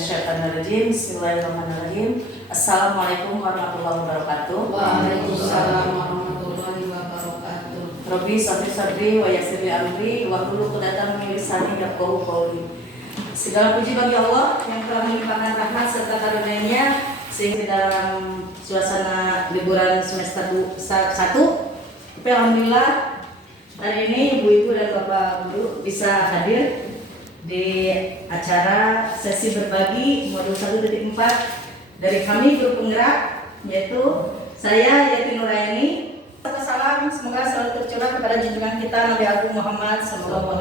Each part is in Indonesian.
minasyaitonirrajim. Bismillahirrahmanirrahim. Assalamualaikum warahmatullahi wabarakatuh. Waalaikumsalam warahmatullahi wabarakatuh. Rabbi sabri wa yassir li amri wa hlul 'uqdatam min lisani yafqahu qawli. Segala puji bagi Allah yang telah melimpahkan rahmat serta karunia-Nya sehingga dalam suasana liburan semester 1, alhamdulillah hari ini ibu-ibu dan bapak guru bisa hadir di acara sesi berbagi modul 1.4 dari kami guru penggerak, yaitu saya Yati Nuraini. Salam semoga selalu tercurah kepada junjungan kita Nabi Agung Muhammad SAW.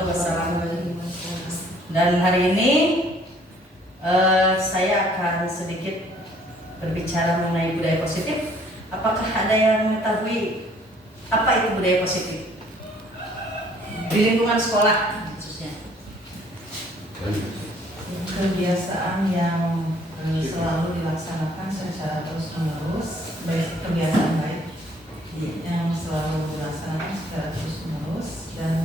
Dan hari ini saya akan sedikit berbicara mengenai budaya positif. Apakah ada yang mengetahui apa itu budaya positif di lingkungan sekolah khususnya? Kebiasaan yang selalu dilaksanakan secara terus-menerus, baik kebiasaan baik yang selalu dilaksanakan secara terus-menerus dan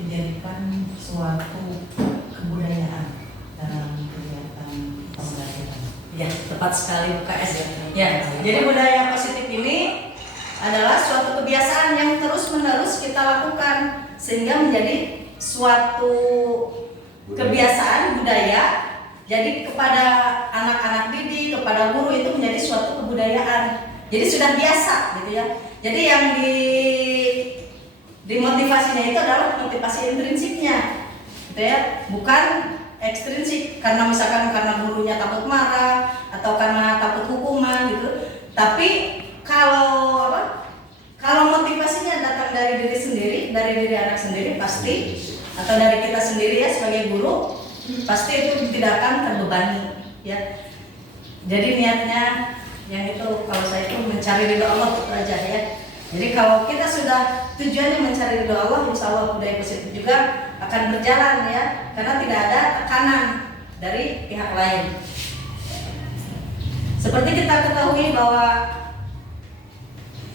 dijadikan suatu kebudayaan dalam kegiatan pembelajaran. Ya, tepat sekali UKS ya. Ya, jadi budaya positif ini adalah suatu kebiasaan yang terus-menerus kita lakukan sehingga menjadi suatu kebiasaan budaya. Jadi kepada anak-anak didik, kepada guru itu menjadi suatu kebudayaan. Jadi sudah biasa gitu ya. Jadi yang dimotivasinya itu adalah motivasi intrinsiknya, gitu ya, bukan ekstrinsik karena misalkan karena gurunya takut marah atau karena takut hukuman gitu. Tapi kalau motivasinya datang dari diri sendiri, dari diri anak sendiri pasti, atau dari kita sendiri ya sebagai guru, pasti itu tidak akan terbebani ya. Jadi niatnya yang itu kalau saya itu mencari ridho Allah itu aja ya. Jadi kalau kita sudah tujuannya mencari ridho Allah, insya Allah budaya positif juga akan berjalan ya, karena tidak ada tekanan dari pihak lain. Seperti kita ketahui bahwa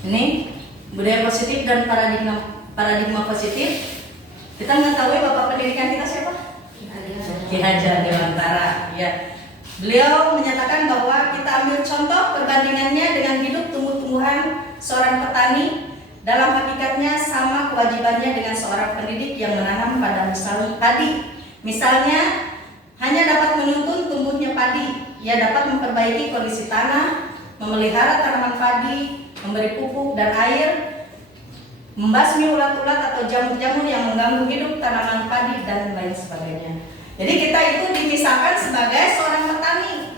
ini budaya positif dan paradigma positif, kita mengetahui Bapak pendidikan kita siapa? Ki Hajar Dewantara ya. Beliau menyatakan bahwa kita ambil contoh perbandingannya dengan hidup tumbuh-tumbuhan seorang petani, dalam hakikatnya sama kewajibannya dengan seorang pendidik yang menanam pada padi. Misalnya hanya dapat menuntun tumbuhnya padi, ia dapat memperbaiki kondisi tanah, memelihara tanaman padi, memberi pupuk dan air, membasmi ulat-ulat atau jamur-jamur yang mengganggu hidup tanaman padi dan lain sebagainya. Jadi kita itu dipisahkan sebagai seorang petani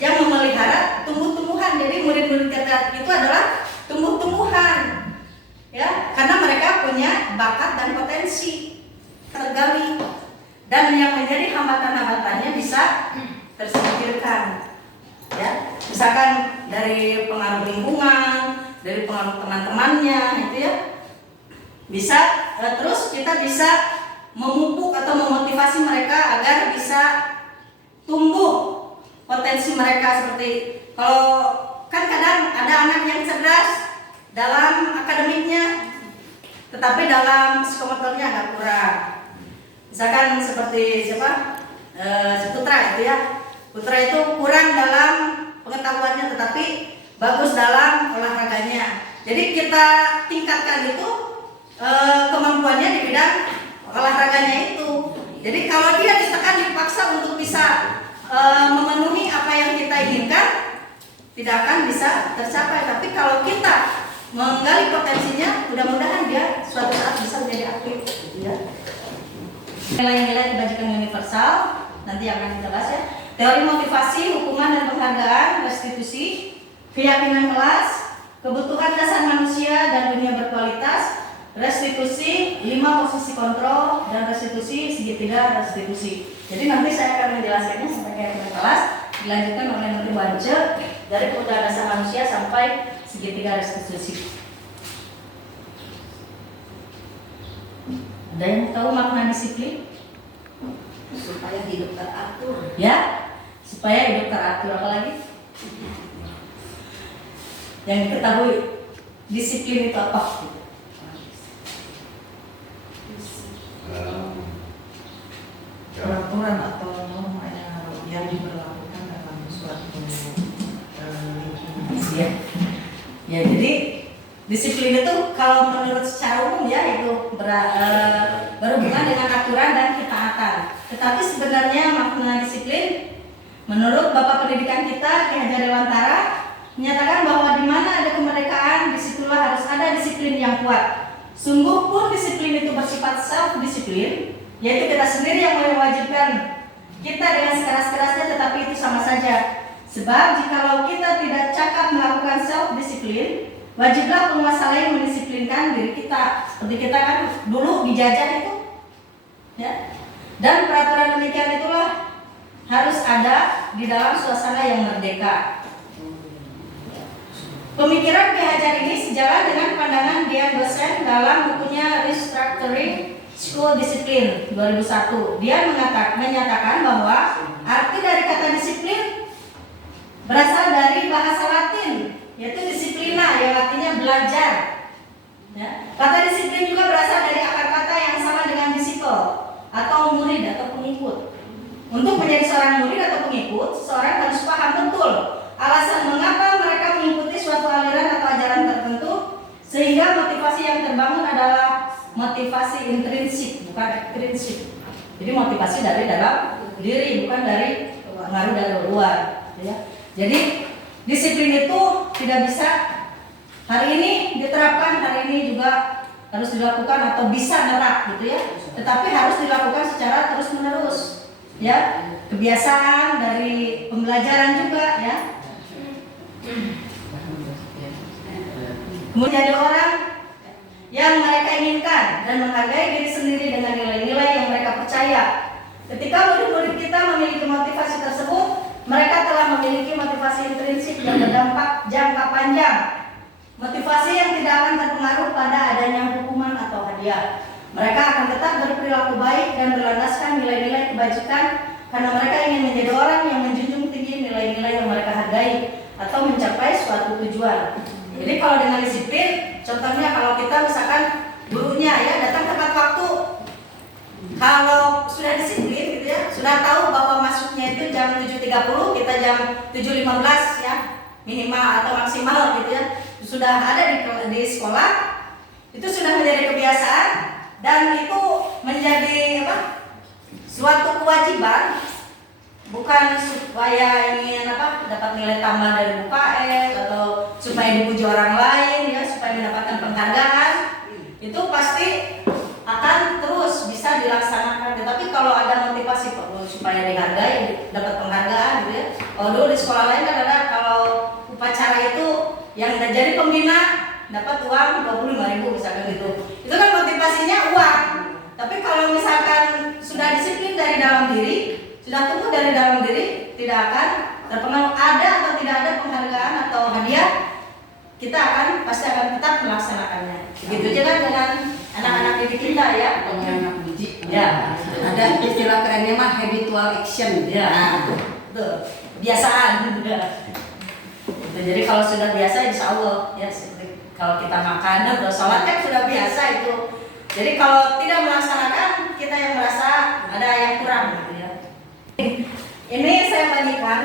yang memelihara tumbuh-tumbuhan. Jadi murid-murid kita itu adalah tumbuh-tumbuhan, ya, karena mereka punya bakat dan potensi tergali, dan yang menjadi hambatan-hambatannya bisa tersingkirkan, ya. Misalkan dari pengaruh lingkungan, dari pengaruh teman-temannya, itu ya, bisa terus kita bisa memupuk atau memotivasi mereka agar bisa tumbuh potensi mereka. Seperti kalau kan kadang ada anak yang cerdas dalam akademiknya tetapi dalam psikomotornya agak kurang. Misalkan seperti siapa? Putra itu ya. Putra itu kurang dalam pengetahuannya tetapi bagus dalam olahraganya. Jadi kita tingkatkan itu kemampuannya di bidang olahraganya itu. Jadi kalau dia ditekan dipaksa untuk bisa memenuhi apa yang kita inginkan, tidak akan bisa tercapai. Tapi kalau kita menggali potensinya, mudah-mudahan dia suatu saat bisa menjadi aktif, gitu ya. Nilai-nilai kebajikan universal nanti akan kita bahas ya. Teori motivasi, hukuman dan penghargaan, restitusi, keyakinan kelas, kebutuhan dasar manusia dan dunia berkualitas, restitusi, 5 posisi kontrol, dan restitusi segitiga restitusi. Jadi nanti saya akan menjelaskannya sampai keyakinan kelas, dilanjutkan oleh Menteri Bance dari kebutuhan dasar manusia sampai segitiga restitusi. Ada yang tahu makna disiplin? Supaya hidup teratur. Ya, supaya hidup teratur. Apalagi yang diketahui disiplin itu apa? Peraturan atau norma yang harus yang diberlakukan dalam suatu lingkungan. Ya. Ya, jadi disiplin itu kalau menurut secara umum ya itu berhubungan dengan aturan dan ketaatan. Tetapi sebenarnya makna disiplin menurut Bapak Pendidikan kita Ki Hajar Dewantara menyatakan bahwa di mana ada kemerdekaan disitulah harus ada disiplin yang kuat. Sungguh pun disiplin itu bersifat self disiplin, yaitu kita sendiri yang mewajibkan kita dengan sekeras-kerasnya, tetapi itu sama saja. Sebab jikalau kita tidak cakap melakukan self disiplin, wajiblah penguasa lain mendisiplinkan diri kita. Seperti kita kan dulu dijajah itu, ya. Dan peraturan demikian itulah harus ada di dalam suasana yang merdeka. Pemikiran Ki Hajar ini sejalan dengan pandangan Dian dosen dalam bukunya Restructuring School Discipline 2001. Dia menyatakan bahwa arti dari kata disiplin berasal dari bahasa Latin, yaitu disiplina, yang artinya belajar. Ya. Kata disiplin juga berasal dari akar kata yang sama dengan disciple atau murid atau pengikut. Untuk menjadi seorang murid atau pengikut, seseorang harus paham betul alasan mengapa mereka mengikuti suatu aliran atau ajaran tertentu, sehingga motivasi yang terbangun adalah motivasi intrinsik, bukan ekstrinsik. Jadi motivasi dari dalam diri, bukan dari pengaruh dari luar. Ya. Jadi disiplin itu tidak bisa hari ini diterapkan, hari ini juga harus dilakukan atau bisa nerap gitu ya. Tetapi harus dilakukan secara terus-menerus. Ya, kebiasaan dari pembelajaran juga ya. Kemudian jadi orang yang mereka inginkan dan menghargai diri sendiri dengan nilai-nilai yang mereka percaya. Ketika murid-murid kita memiliki motivasi tersebut, mereka telah memiliki motivasi intrinsik yang berdampak jangka panjang. Motivasi yang tidak akan terpengaruh pada adanya hukuman atau hadiah. Mereka akan tetap berperilaku baik dan berlandaskan nilai-nilai kebajikan karena mereka ingin menjadi orang yang menjunjung tinggi nilai-nilai yang mereka hargai atau mencapai suatu tujuan. Jadi kalau dengan disiplin, contohnya kalau kita misalkan gurunya ya datang tepat waktu. Kalau sudah disiplin gitu ya, sudah tahu bahwa masuknya itu jam 7.30, kita jam 7.15 ya, minimal atau maksimal gitu ya. Sudah ada di sekolah, itu sudah menjadi kebiasaan dan itu menjadi apa? Suatu kewajiban, bukan supaya ingin apa? Dapat nilai tambah dari UKS atau supaya dipuji orang lain ya, supaya mendapatkan penghargaan. Itu pasti akan terus bisa dilaksanakan. Tetapi kalau ada motivasi supaya dihargai, dapat penghargaan gitu ya. Kalau dulu di sekolah lain kan ada kalau upacara itu yang jadi pembina dapat uang 25.000 misalkan gitu. Itu kan motivasinya uang. Tapi kalau misalkan sudah disiplin dari dalam diri, sudah tumbuh dari dalam diri, tidak akan terpengaruh ada atau tidak ada penghargaan atau hadiah, kita pasti akan tetap melaksanakannya. Begitu juga dengan anak-anak didik kita ya, Anak didik. ya, Ada istilah kerennya mah habitual action. ya, betul, kebiasaan. Ya. Gitu. Jadi kalau sudah biasa, insya Allah ya, seperti kalau kita makan atau sholat kan sudah biasa itu. Jadi kalau tidak melaksanakan, kita yang merasa ada yang kurang gitu ya. Ini saya bagikan.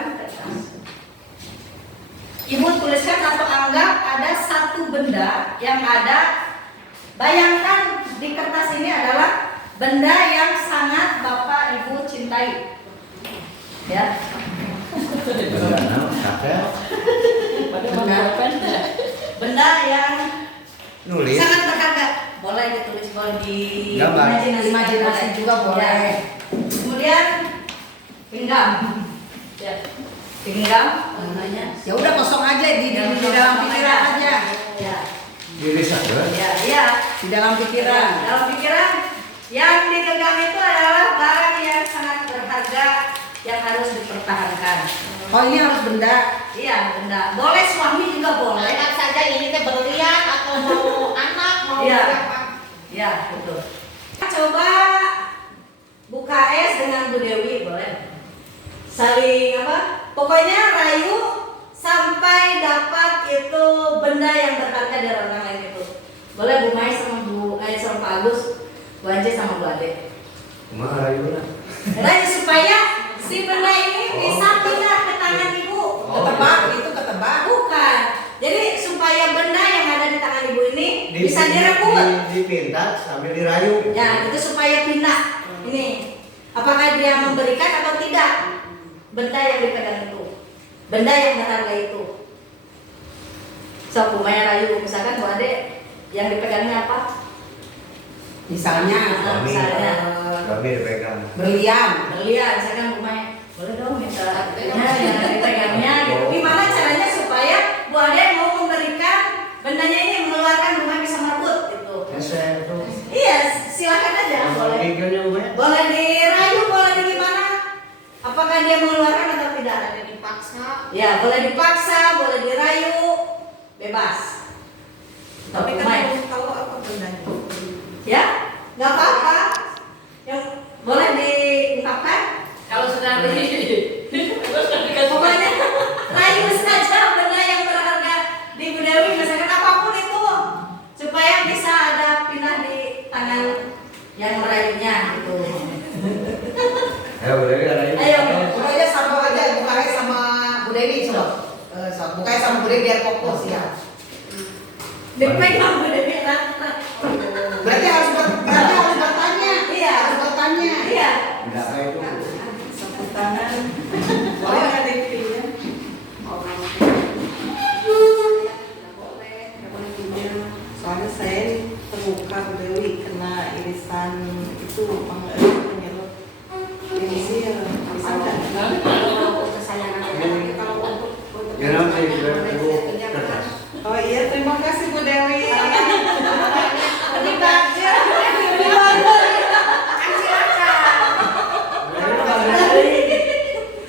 Ibu tuliskan atau anggap ada satu benda yang ada. Bayangkan di kertas ini adalah benda yang sangat Bapak Ibu cintai. Ya. Benda yang Nulis. sangat berharga. Boleh ditulis, boleh di Gambar. Imajinasi juga boleh. Ya. Kemudian pinggam. Ya. Pinggam. Namanya. Ya udah kosong aja di dalam pikiran aja. Ya. Diri saya. Ya, iya. Di dalam pikiran. Dalam pikiran yang digenggam itu adalah barang yang sangat berharga yang harus dipertahankan. Oh ini harus benda. Iya, benda. Boleh suami juga boleh. Anak saja ini teh berlian atau mau anak mau Iya. apa? Ya, betul. Coba buka es dengan Bu Dewi boleh. Saling apa? Pokoknya rayu sampai dapat itu benda yang berharga dari orang lain itu. Boleh Bu Mai sama sama Pak Agus, Bu Anje sama Bu Ade. Kumaha rayuna? Rayu supaya si benda ini bisa pindah ke tangan ibu. Ketebak, itu ketebak. Bukan. Jadi supaya benda yang ada di tangan ibu ini bisa direbut. Dipintas sambil dirayu. Ya, itu supaya pindah. Ini. Apakah dia memberikan atau tidak? Benda yang dipegang itu. Benda yang berharga itu. So, lumayan rayu. Misalkan Bu Ade yang dipegangnya apa? Misalnya, Misalnya. Kami dipegang. berlian. Berlian, misalkan rumahnya boleh dong minta yang dipegangnya gitu. Gimana caranya supaya Bu Ade mau memberikan bendanya ini mengeluarkan rumah bisa merebut gitu. Iya, silakan aja. Boleh dirayu, boleh di gimana? Apakah dia mengeluarkan atau tidak? Ada dipaksa. Ya, boleh dipaksa, boleh dirayu, bebas. Tapi kan Main. belum tahu apa bendanya. Ya, nggak apa-apa. Yang boleh diungkapkan. Kalau sudah Pokoknya rayu saja benda yang berharga di Bu Dewi, misalkan apapun itu, supaya bisa ada pindah di tangan yang merayunya gitu. Ayo boleh dirayu. Ayo. Pokoknya sama aja, bukanya sama Bu Dewi coba. Bukanya sama Bu Dewi biar fokus ya. Dipegang Bu Dewi rata. Berarti harus bertanya. Iya. Harus bertanya. Iya. Enggak kayak itu. Sapu tangan. Boleh nggak dipilih? Soalnya saya terluka Bu Dewi kena irisan itu penyerut irisil ada. kalau kesayangan tapi kalau untuk Ya nanti ibu kertas. Oh iya, terima kasih Bu Dewi. terlibat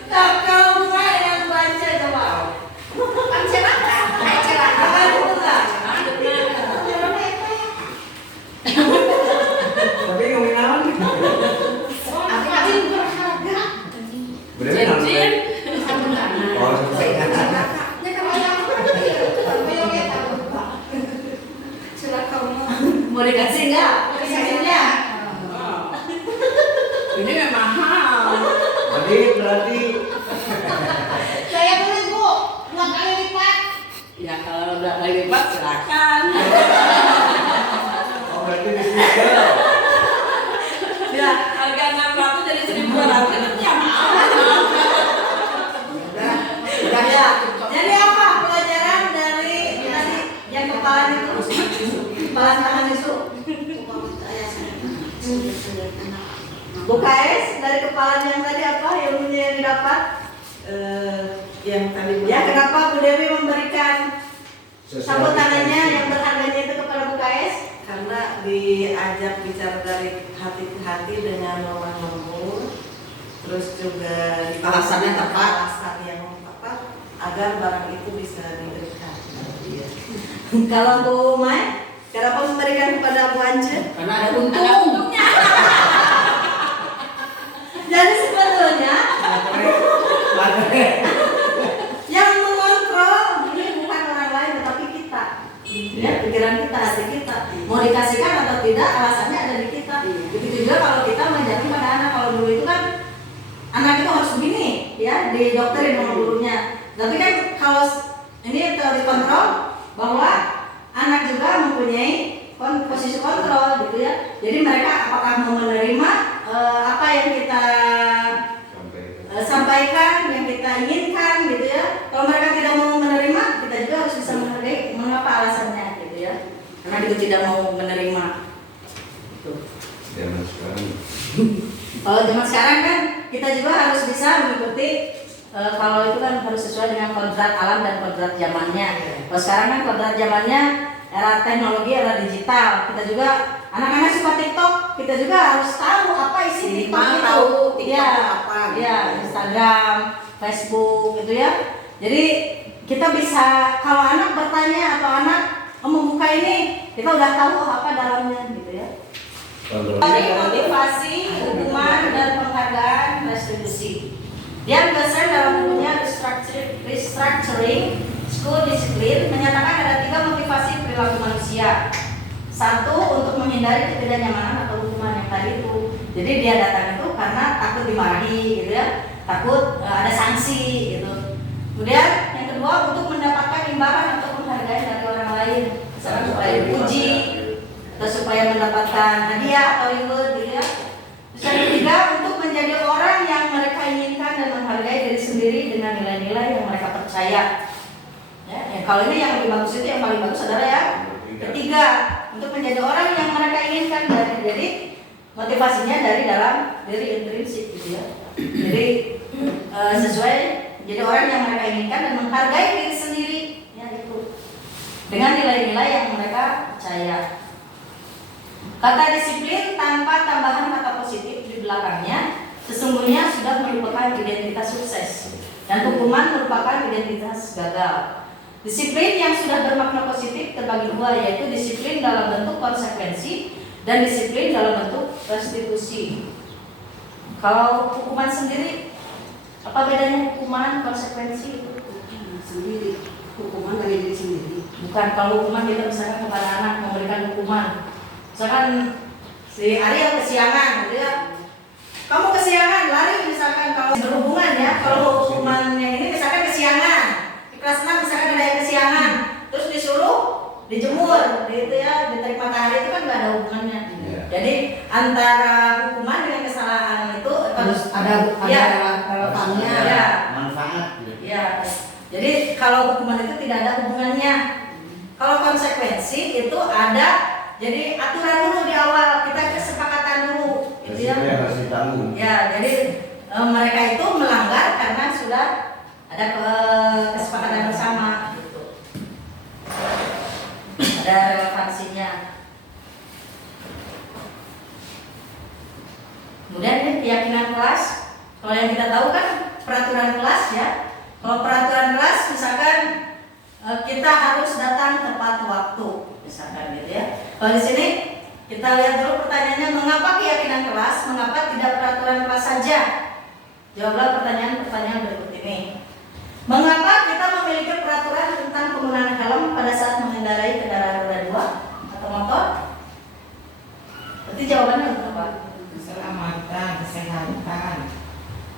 Nah, kalau bunga yang baca coba. kan celaka, kayak celaka. Apa bunga? Tapi ngomongin Tapi berharga. Boleh nanti. Oh, selesai. Ya kalau yang celaka mah. Mau dikasih nggak? Dikasihnya? Ini memang mahal. Berarti Saya beli Bu, 2 kali lipat. Ya kalau udah kali lipat silakan. oh berarti dijual. Ya. Harga 600 jadi 1.200 ya mahal. Udah Ya. Jadi apa pelajaran dari tadi yang kepala itu? Kepala tangan itu. BKS dari kepala yang tadi apa ilmunya yang didapat? Yang tadi Ya kenapa Bu Dewi memberikan sapu tangannya yang berharganya itu kepada BKS? karena diajak bicara dari hati ke hati dengan lemah lembut, terus juga Alasannya tepat. alasan yang tepat agar barang itu bisa diberikan. Iya. Kalau Bu Mai, kenapa memberikan kepada Bu Ance? karena ada untung. Jadi sebetulnya yang mengontrol ini bukan orang lain tetapi kita. Ya, pikiran kita, hati kita. Mau dikasihkan atau tidak, alasannya ada di kita. Begitu juga kalau kita mengajarkan pada anak. Kalau dulu itu kan anak itu harus begini, ya, didokterin sama gurunya. Tapi kan kalau ini telah dikontrol bahwa anak juga mempunyai posisi kontrol gitu ya. Jadi mereka apakah mau menerima apa yang kita sampaikan, yang kita inginkan gitu ya. Kalau mereka tidak mau menerima, kita juga harus bisa menghargai mengapa alasannya gitu ya. Karena dia tidak mau menerima. Gitu. Zaman sekarang. Kalau zaman sekarang kan kita juga harus bisa mengikuti kalau itu kan harus sesuai dengan kodrat alam dan kodrat zamannya. Kalau sekarang kan kodrat zamannya era teknologi, era digital. Kita juga anak-anak suka TikTok, kita juga harus tahu apa isi TikTok Minimal itu. tahu TikTok Ya, apa, gitu. ya, Instagram, Facebook gitu ya. Jadi kita bisa kalau anak bertanya atau anak membuka ini, kita udah tahu apa dalamnya gitu ya. Dari motivasi, hukuman, dan penghargaan restitusi. Dia dosen dalam bukunya Restructuring School Discipline menyatakan ada 3 motivasi perilaku manusia. 1, untuk menghindari ketidaknyamanan atau hukuman yang tadi itu. Jadi dia datang itu karena takut dimarahi gitu ya. takut ada sanksi gitu. Kemudian yang kedua untuk mendapatkan imbalan atau penghargaan dari orang lain, misalkan supaya dipuji atau supaya mendapatkan hadiah atau reward gitu ya. Terus yang ketiga untuk menjadi orang yang mereka inginkan dan menghargai diri sendiri dengan nilai-nilai yang mereka percaya. Ya, kalau ini yang lebih bagus itu yang paling bagus adalah ya ketiga, untuk menjadi orang yang mereka inginkan dari motivasinya dari dalam diri intrinsik gitu ya. Jadi sesuai jadi orang yang mereka inginkan dan menghargai diri sendiri ya itu dengan nilai-nilai yang mereka percaya. Kata disiplin tanpa tambahan kata positif di belakangnya sesungguhnya sudah merupakan identitas sukses dan hukuman merupakan identitas gagal. Disiplin yang sudah bermakna positif terbagi dua, yaitu disiplin dalam bentuk konsekuensi dan disiplin dalam bentuk restitusi. Kalau hukuman sendiri, apa bedanya hukuman konsekuensi itu? Sendiri, hukuman dari diri sendiri. Bukan, kalau hukuman kita misalkan kepada anak memberikan hukuman, misalkan si Ariel kesiangan, gitu ya. Kamu kesiangan, lari misalkan kalau berhubungan ya. Kalau hukuman yang ini misalkan kesiangan, di kelas 6 misalkan ada yang kesiangan, terus disuruh dijemur, gitu ya, diterik matahari itu kan nggak ada hubungannya. Jadi antara hukuman dengan kesalahan itu Harus ada ya, relevannya, ya. manfaat. Ya, jadi kalau hukuman itu tidak ada hubungannya. Kalau konsekuensi itu ada, jadi aturan dulu di awal, kita kesepakatan dulu, gitu ya. Harus ditanggung. Ya, jadi mereka itu melanggar karena sudah ada kesepakatan bersama, gitu. Ada relevansinya. Kemudian ini keyakinan kelas. Kalau yang kita tahu kan peraturan kelas ya. Kalau peraturan kelas misalkan kita harus datang tepat waktu, misalkan gitu ya. Kalau di sini kita lihat dulu pertanyaannya, mengapa keyakinan kelas, mengapa tidak peraturan kelas saja? Jawablah pertanyaan-pertanyaan berikut ini. Mengapa kita memiliki peraturan tentang penggunaan helm pada saat mengendarai kendaraan roda 2 atau motor? Berarti jawabannya untuk apa? Keselamatan, kesehatan,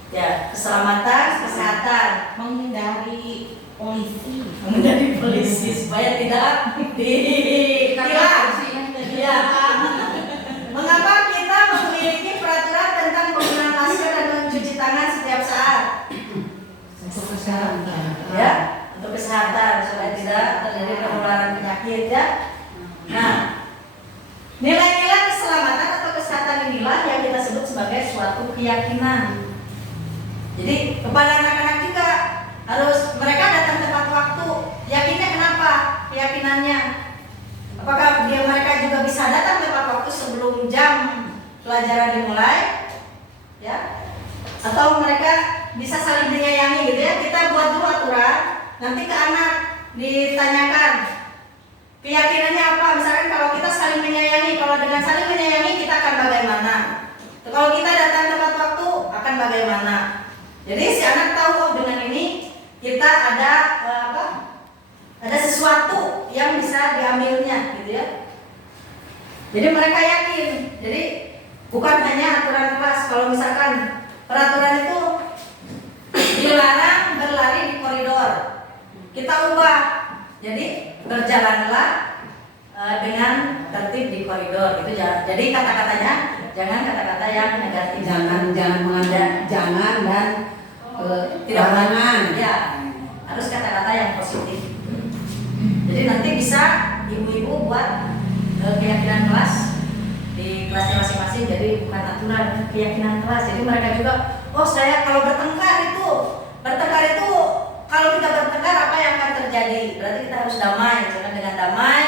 Ya, keselamatan, kesehatan, menghindari polisi. menjadi polisi supaya tidak ditilang. Ya. Mengapa kita memiliki peraturan tentang penggunaan masker dan mencuci tangan setiap saat? Untuk kesehatan. Ya, untuk kesehatan supaya tidak terjadi penularan penyakit ya. Nah, nilai-nilai keselamatan atau kesehatan inilah yang kita sebut sebagai suatu keyakinan. Jadi kepada anak-anak juga harus mereka datang tepat waktu. Yakinnya kenapa? Keyakinannya. Apakah mereka juga bisa datang tepat waktu sebelum jam pelajaran dimulai? Ya. Atau mereka bisa saling menyayangi gitu ya. Kita buat dulu aturan, nanti ke anak ditanyakan keyakinannya apa. Misalkan kalau kita saling menyayangi, kalau dengan saling menyayangi kita akan bagaimana? Kalau kita datang tepat waktu akan bagaimana? Jadi si anak tahu oh dengan ini kita ada ada sesuatu yang bisa diambilnya gitu ya. Jadi mereka yakin. Jadi bukan hanya aturan kelas. Kalau misalkan peraturan itu dilarang berlari di koridor, kita ubah. Jadi berjalanlah dengan tertib di koridor. Itu jadi kata-katanya jangan kata-kata yang negatif. Jangan mengandalkan jangan dan tidak larangan. ya, harus kata-kata yang positif. Jadi nanti bisa ibu-ibu buat keyakinan kelas di kelasnya masing-masing. Jadi bukan aturan, keyakinan kelas. Jadi mereka juga, oh saya kalau bertengkar itu kalau kita bertengkar apa yang akan terjadi? Berarti kita harus damai. Karena dengan damai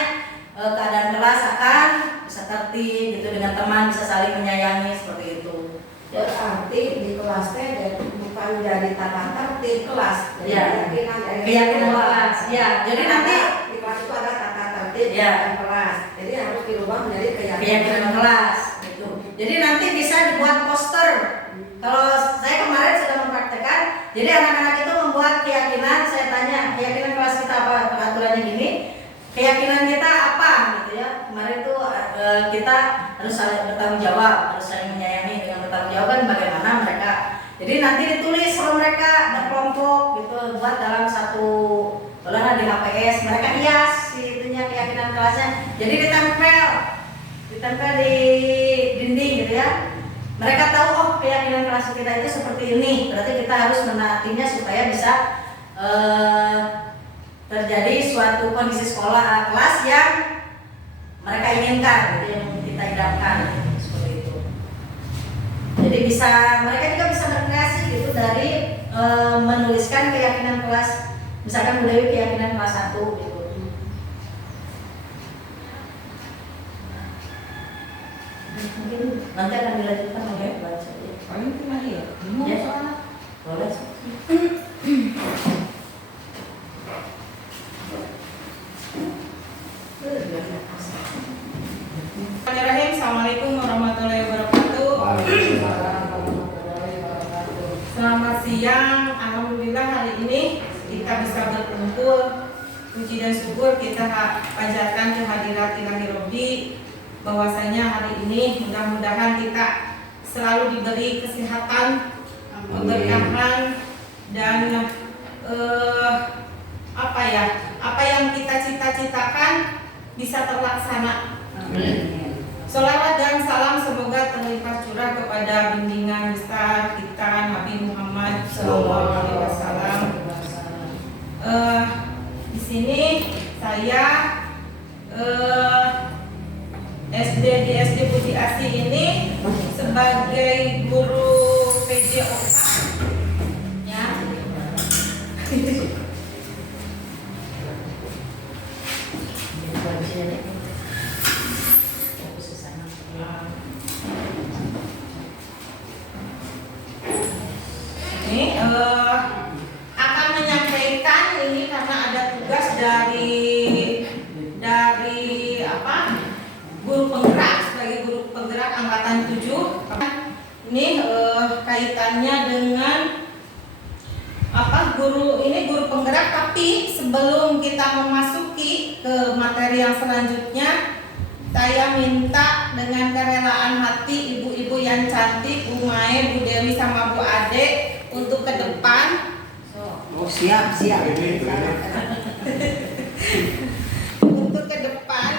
keadaan kelas akan bisa tertib gitu, dengan teman bisa saling menyayangi seperti itu. Berarti di kelasnya bukan jadi tata tertib kelas, Ya. keyakinan Keyakinan kelas. Ya, jadi nanti di kelas itu ada tata tertib Ya. dan kelas. Jadi harus dirubah menjadi keyakinan kelas gitu. Jadi nanti bisa dibuat poster. Kalau saya kemarin sudah mempraktekkan, jadi anak-anak itu membuat keyakinan. Saya tanya keyakinan kelas kita apa, peraturannya gini. Keyakinan kita apa gitu ya. Kemarin tuh kita harus saling bertanggung jawab, harus saling menyayangi. Dengan bertanggung jawab bagaimana mereka Jadi nanti ditulis sama mereka ada kelompok gitu buat dalam satu olahraga di HPS mereka hias itunya keyakinan kelasnya. Jadi ditempel di dinding gitu ya. Mereka tahu oh keyakinan kelas kita itu seperti ini. Berarti kita harus menaatinya supaya bisa terjadi suatu kondisi sekolah kelas yang mereka inginkan, gitu, yang kita idamkan seperti itu. Jadi mereka juga bisa berkreasi gitu dari menuliskan keyakinan kelas, misalkan Bu Dewi keyakinan kelas 1 gitu. Mungkin nanti akan dilanjutkan oleh baca. Paling cuma ya. Ya, boleh. Bismillahirrahmanirrahim. Assalamualaikum warahmatullahi wabarakatuh. Selamat siang. Alhamdulillah hari ini kita bisa berkumpul. Puji dan syukur kita panjatkan kehadirat Ilahi Robbi, bahwasanya hari ini mudah-mudahan kita selalu diberi kesehatan, keberkahan dan apa yang kita cita-citakan bisa terlaksana. Sholawat dan salam semoga terlimpah curah kepada bimbingan besar kita Nabi Muhammad SAW. Di sini saya di SD Budi Asi ini sebagai guru PJOK ya. Ini akan menyampaikan ini karena ada tugas dari guru penggerak, sebagai guru penggerak angkatan 7. Ini kaitannya dengan guru penggerak, tapi sebelum kita memasuki ke materi yang selanjutnya, saya minta dengan kerelaan hati ibu-ibu yang cantik, Bu Mae, Bu Dewi sama Bu Ade untuk ke depan. Oh siap. Untuk ke depan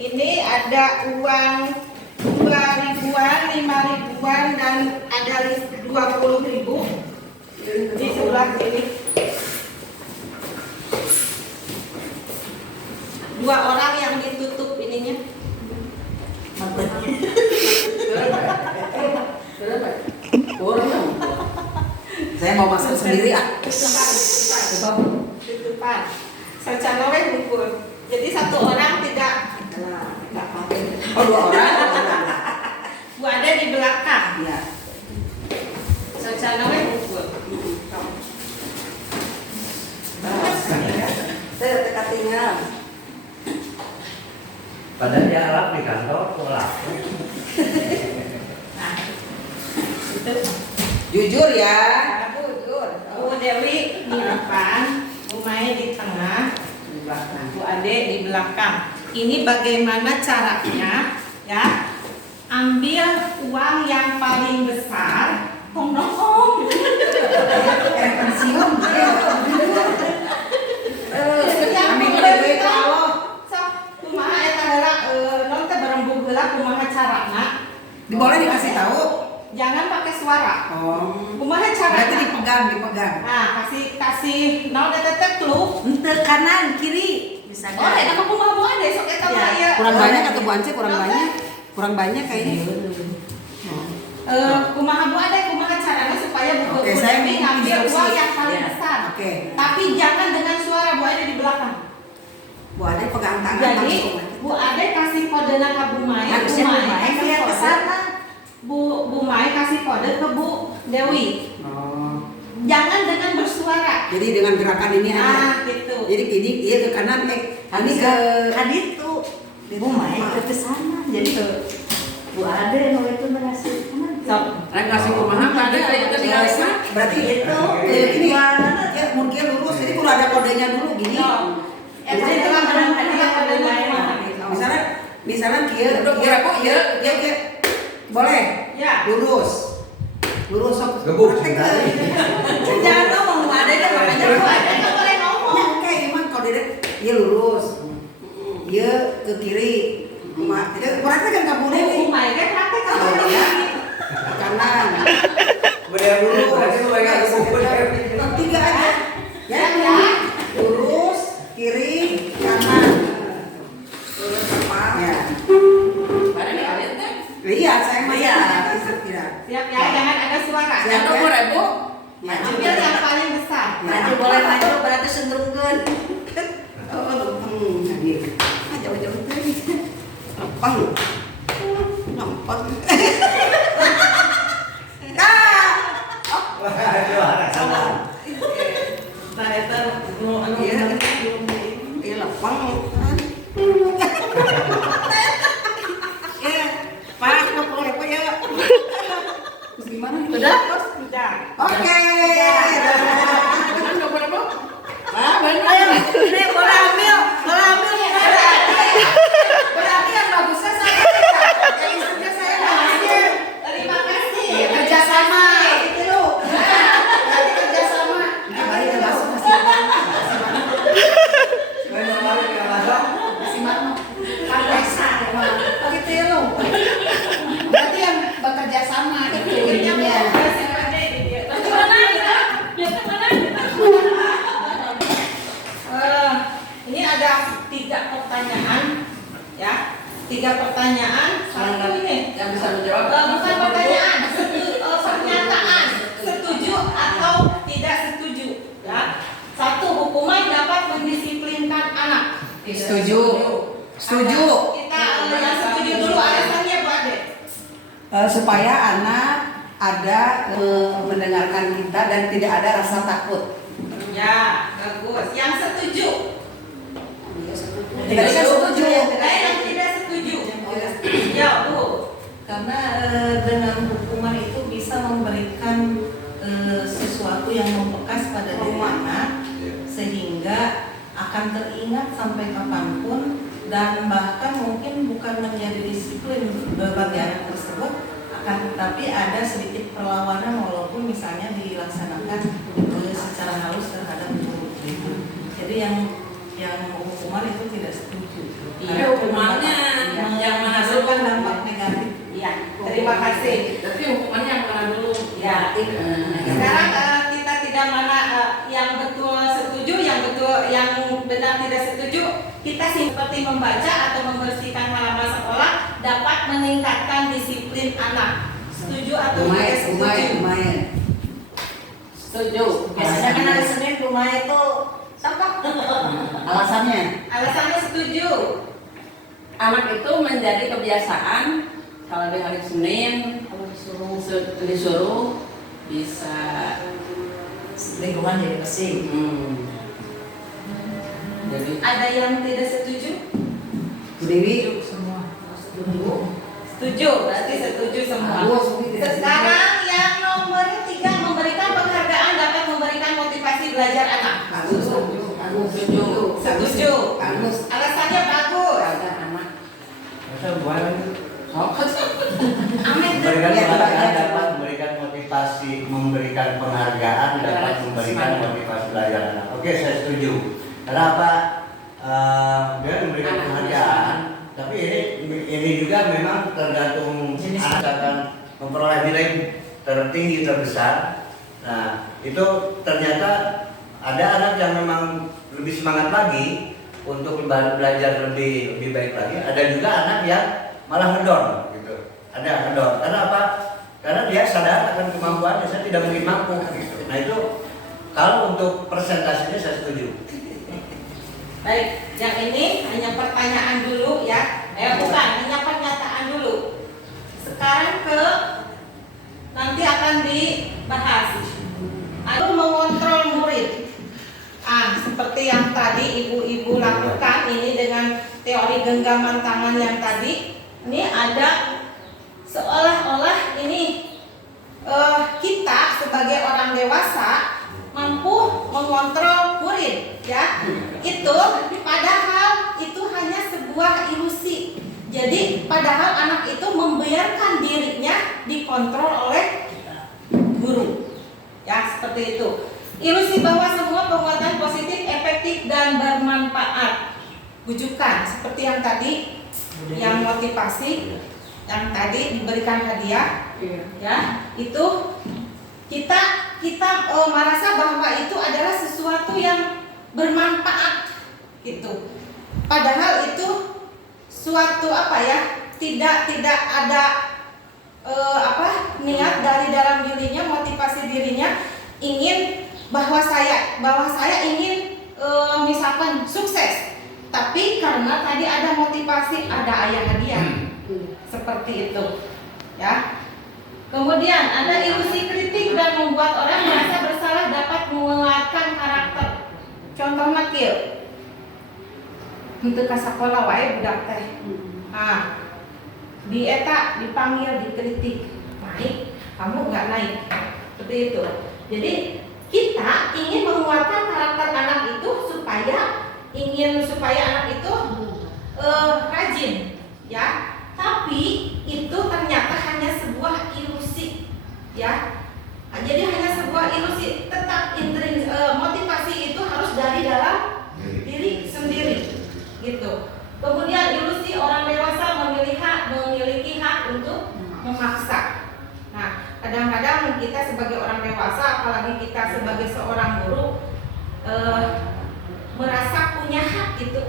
ini ada uang 2.000-an, 5.000-an dan ada 20.000 di sebelah sini. 2 orang yang ditutup ininya. Saya mau masuk sendiri ah. Tutupan. Secara ukur. Jadi 1 orang tidak. Oh 2 orang. Bu ada di belakang. Iya. Secara ukur. Saya dekat tinggal. Padahal dia Arab di kantor pola. Nah, itu Jujur ya. Jujur. Bu Dewi di depan, Bu Mai di tengah, Di belakang. Bu Ade di belakang. Ini bagaimana caranya ya? Ambil uang yang paling besar, om. Pensiun. Yang Amin boleh deui kita, ka Allah. sok kumaha eta heula non teh bareng heula kumaha carana? Boleh dikasih tahu? Jangan pakai suara. Oh. Kumaha Berarti carana? dipegang. Nah, kasih naon eta teh clue. Ente kanan kiri bisa Oh, eta mah kumaha Bu Ade sok eta mah ya. Kurang banyak atau Bu Ance kurang banyak? Kurang banyak kayaknya. Kumaha Bu Ade kumaha caranya supaya Bu Oke, saya Dewi mau ngambil instruksi. uang yang paling Ya. besar. Oke. Tapi jangan dengan suara Bu Ade di belakang. Bu Ade pegang tangan Jadi langsung. Bu Ade kasih kode ke Bu Mai, harusnya Bu Bu Mai Mai kasih lihat ke kode. sana. Bu Mai kasih kode ke Bu Dewi. Oh. Jangan dengan bersuara. Jadi dengan gerakan ini aja. Nah, gitu. Jadi gini, iya ke kanan, ini ke kan itu Bu Mai ke sana. Jadi Bu Ade mau itu berhasil. Sok. ngasih kumaha ada berarti Itu ini ya mungkin lurus, jadi kalau ada kodenya dulu gini. Eta teh kadang kodenya kumaha. Misalnya kia boleh Ya. lurus. lurus sok. Gebuk Praktek, sekali. Jangan ngomong, ada aja makanya Aduh, gua ada nggak boleh ngomong. Ya, kayak gimana kalau dia iya lurus. Iya ke kiri. Praktek kan kamu Oh nih. my god, praktek kamu Oh, ini. ya. Kanan. Berdaya dulu, berarti lu pegang gebuk. Tiga aja. Ya, lurus, kiri, kanan. Lurus apa? Ya. Mana nih kalian teh? Iya, saya masih Iya. tidak. Siap ya, jangan ada suara. Siap. Yang nomor ibu? Ambil yang paling besar. Maju boleh maju berarti sendrungkeun. Gitu. Jauh-jauh tadi. Lempeng. Lempeng. Salah. Nah, itu mau Iya. belum ini. Iya lempeng. Pak, lempeng apa ya? Terus gimana? Udah? Sudah. Oke. Ah, bener. Ayo, ini boleh ambil. Boleh ambil. Berarti yang bagusnya saya kita. Yang istrinya saya bagusnya. Terima kasih. Kerjasama. Itu lu. Berarti kerjasama. Ini balik ke masuk masih masih mana? Kan desa emang. Oh gitu ya lu. Berarti yang bekerja sama itu intinya. Ini ada 3 pertanyaan, ya. 3 pertanyaan, satu ini. Yang bisa menjawab. Bukan pertanyaan, pernyataan setuju atau tidak setuju, ya. 1, hukuman dapat mendisiplinkan anak. Setuju. Setuju. Kita yang setuju dulu alasannya Bu Ade. Supaya anak ada mendengarkan kita dan tidak ada rasa takut. Ya, bagus. Yang setuju. Tadi kan setuju. Yang tidak setuju. Ya, Bu. Karena dengan hukuman itu bisa memberikan sesuatu yang membekas pada diri anak sehingga akan teringat sampai kapanpun dan bahkan mungkin bukan menjadi disiplin bagi anak tersebut akan tetapi ada sedikit perlawanan walaupun misalnya dilaksanakan secara halus terhadap guru. Jadi yang hukuman itu tidak setuju. Iya, hukumannya yang menghasilkan dampak negatif. Ya, terima kasih. Tapi hukumannya yang mana dulu? Ya. Sekarang kita tidak mana yang betul setuju, yang benar tidak setuju. Kita seperti membaca atau membersihkan halaman sekolah dapat meningkatkan disiplin anak. Setuju atau tidak setuju? Setuju. Biasanya kan hari Senin rumah itu sampah. Alasannya? Alasannya setuju. Anak itu menjadi kebiasaan kalau di hari Senin disuruh bisa Lingkungan jadi bersih. Jadi Ada yang tidak setuju? Bu Dewi? Setuju, berarti setuju semua. Sekarang Sekarang yang nomor 3, memberikan penghargaan dapat memberikan motivasi belajar anak. Setuju. Alasannya bagus. Masa bukan Amin. memberikan penghargaan dapat memberikan motivasi, memberikan penghargaan dapat memberikan motivasi belajar anak. Oke, saya setuju. Kenapa? Dia memberikan penghargaan, tapi ini juga memang tergantung anak akan memperoleh nilai tertinggi terbesar. Nah, itu ternyata ada anak yang memang lebih semangat lagi untuk belajar lebih baik lagi. Ada juga anak yang malah ngedon gitu. Ada ngedon. Karena apa? Karena dia sadar akan kemampuannya, saya tidak mungkin mampu gitu. Nah itu kalau untuk presentasinya saya setuju. Baik, yang ini hanya pertanyaan dulu ya. Bukan, hanya pernyataan dulu. Sekarang nanti akan dibahas. Lalu mengontrol murid. Seperti yang tadi ibu-ibu lakukan ini dengan teori genggaman tangan yang tadi. Ini ada seolah-olah ini kita sebagai orang dewasa mampu mengontrol murid, ya. Itu padahal itu hanya sebuah ilusi. Jadi padahal anak itu membiarkan dirinya dikontrol oleh seperti itu. Ilusi bahwa semua penguatan positif, efektif dan bermanfaat. Bujukan seperti yang tadi, yang motivasi, yang tadi diberikan hadiah, ya itu kita merasa bahwa itu adalah sesuatu yang bermanfaat gitu. Padahal itu suatu tidak ada niat dari dalam dirinya, motivasi dirinya ingin bahwa saya ingin misalkan sukses, tapi karena tadi ada motivasi, ada hadiah seperti itu, ya. Kemudian ada ilusi kritik dan membuat orang merasa bersalah dapat menguatkan karakter. Contohnya kieu, untuk ke sekolah wae budak teh. Di eta dipanggil, dikritik, naik, kamu nggak naik, seperti itu. Jadi kita ingin menguatkan karakter anak itu supaya anak itu rajin, ya. Tapi itu ternyata hanya sebuah ilusi, ya. Jadi hanya sebuah ilusi. Tetap motivasi itu harus dari dalam diri sendiri, gitu. Kemudian ilusi orang dewasa memiliki hak untuk memaksa. Nah, kadang-kadang kita sebagai orang dewasa, apalagi kita sebagai seorang guru, merasa punya hak gitu.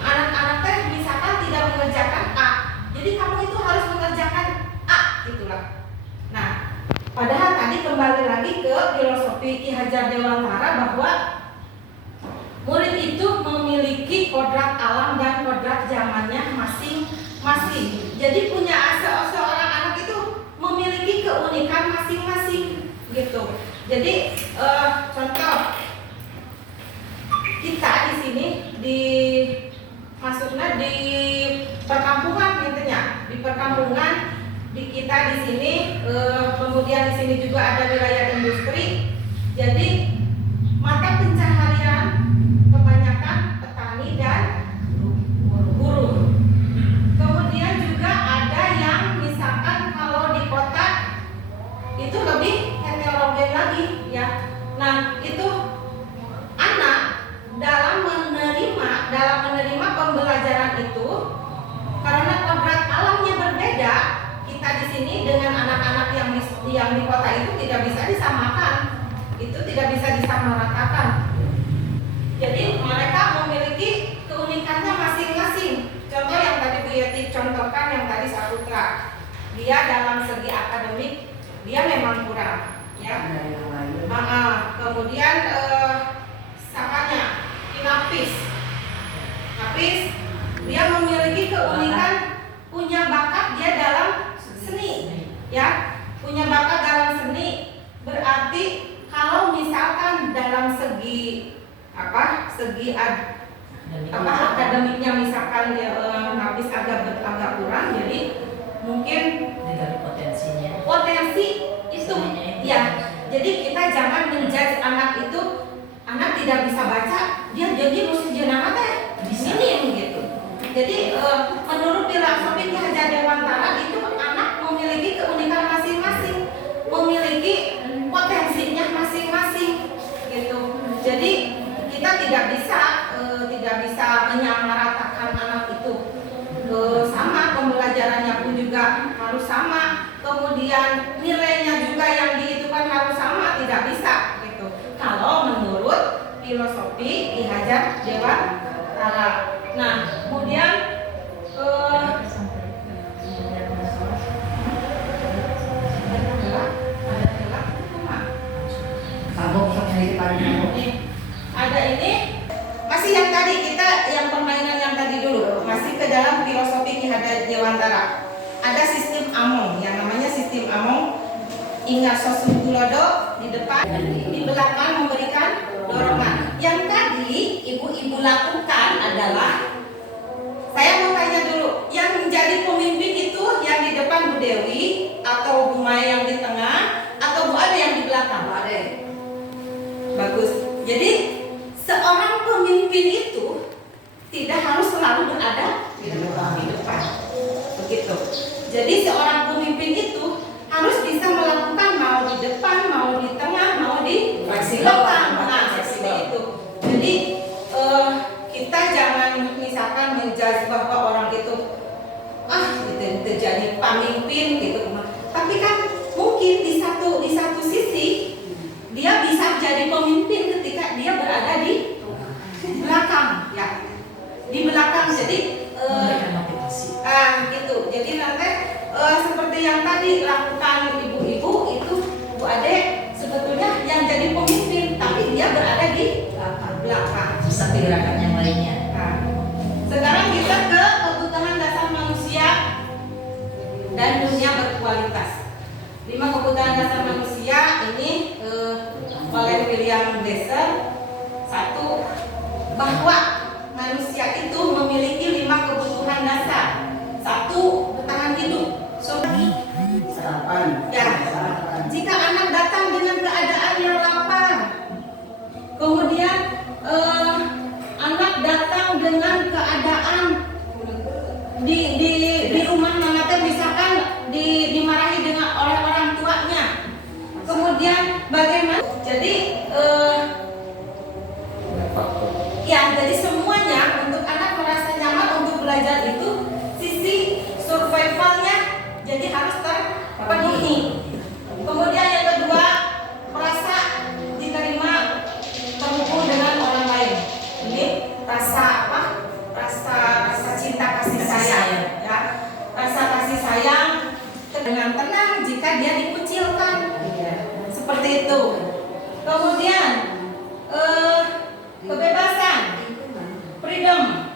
Anak-anak teh misalkan tidak mengerjakan A, jadi kamu itu harus mengerjakan A, gitulah. Nah, padahal tadi kembali lagi ke filosofi Ki Hajar Dewantara bahwa murid itu memiliki kodrat alam dan kodrat zamannya masing-masing. Jadi punya seorang anak itu memiliki keunikan masing-masing, gitu. Jadi contoh kita di sini maksudnya di perkampungan intinya, di perkampungan kita di sini, kemudian di sini juga ada wilayah industri. Jadi mata pencaharian kebanyakan petani dan buruh. Kemudian juga ada yang misalkan kalau di kota itu lebih heterogen lagi, ya. Nah, itu anak dalam menerima pembelajaran itu, karena kodrat alamnya berbeda, kita di sini dengan anak-anak yang di kota itu tidak bisa disamakan, itu tidak bisa disamaratakan. Jadi mereka memiliki keunikannya masing-masing. Contoh yang tadi Bu Yeti contohkan, yang tadi Saputra, dia dalam segi akademik dia memang kurang, ya. Kemudian sapanya Napis, dia memiliki keunikan, punya bakat dia dalam seni, ya, punya bakat dalam seni. Berarti kalau misalkan dalam segi akademiknya misalkan dia Napis agak kurang, jadi mungkin potensi itu, ya. Jadi kita jangan menjudge anak itu, anak tidak bisa baca, dia jadi mesti jenama teh minim gitu. Jadi menurut filosofi Ki Hajar Dewantara itu anak memiliki keunikan masing-masing, memiliki potensinya masing-masing gitu. Jadi kita tidak bisa menyamaratakan anak itu. Sama pembelajarannya pun juga harus sama, kemudian nilainya juga yang dihitungkan harus sama, tidak bisa gitu. Kalau menurut filosofi Ki Hajar Dewantara. Nah, kemudian ada ini masih yang tadi kita yang permainan yang tadi dulu, masih ke dalam filosofi Ki Hajar Dewantara. Ada sistem among, yang namanya sistem among. Ingat sosugulodo di depan, di belakang memberikan dorongan. Yang tadi ibu-ibu lakukan adalah, saya mau tanya dulu, yang menjadi pemimpin itu yang di depan Bu Dewi atau Bu Maya yang di tengah atau Bu Ade yang di belakang? Bu Ade. Bagus. Jadi seorang pemimpin itu tidak harus selalu berada di depan. Begitu. Jadi seorang pemimpin itu harus bisa melakukan mau di depan, mau di tengah, mau di jadi pemimpin gitu. Tapi kan mungkin di satu sisi dia bisa jadi pemimpin ketika dia berada di belakang, ya, di belakang. Jadi gitu. Jadi nanti seperti yang tadi lakukan ibu-ibu itu, Bu Ade sebetulnya yang jadi pemimpin, tapi dia berada di belakang. Seperti gerakan yang lainnya. Nah, sekarang kita ke kebutuhan dasar manusia dan dunia berkualitas. 5 kebutuhan dasar manusia ini oleh William Glasser. 1, bahwa manusia itu memiliki 5 kebutuhan dasar. 1, bertahan hidup. Sarapan. Ya, jika anak datang dengan keadaan yang lapar, kemudian anak datang dengan keadaan di rumah mana teh misalkan dimarahi dengan oleh orang tuanya, kemudian bagaimana? Jadi ya, jadi semuanya untuk anak merasa nyaman untuk belajar itu sisi survivalnya jadi harus terpenuhi. Kemudian yang kedua, merasa diterima, terhubung dengan orang lain. Ini rasa apa? Rasa cinta kasih sayang, ya. Rasa kasih sayang dengan tenang jika dia dikucilkan. Seperti itu. Kemudian kebebasan, freedom.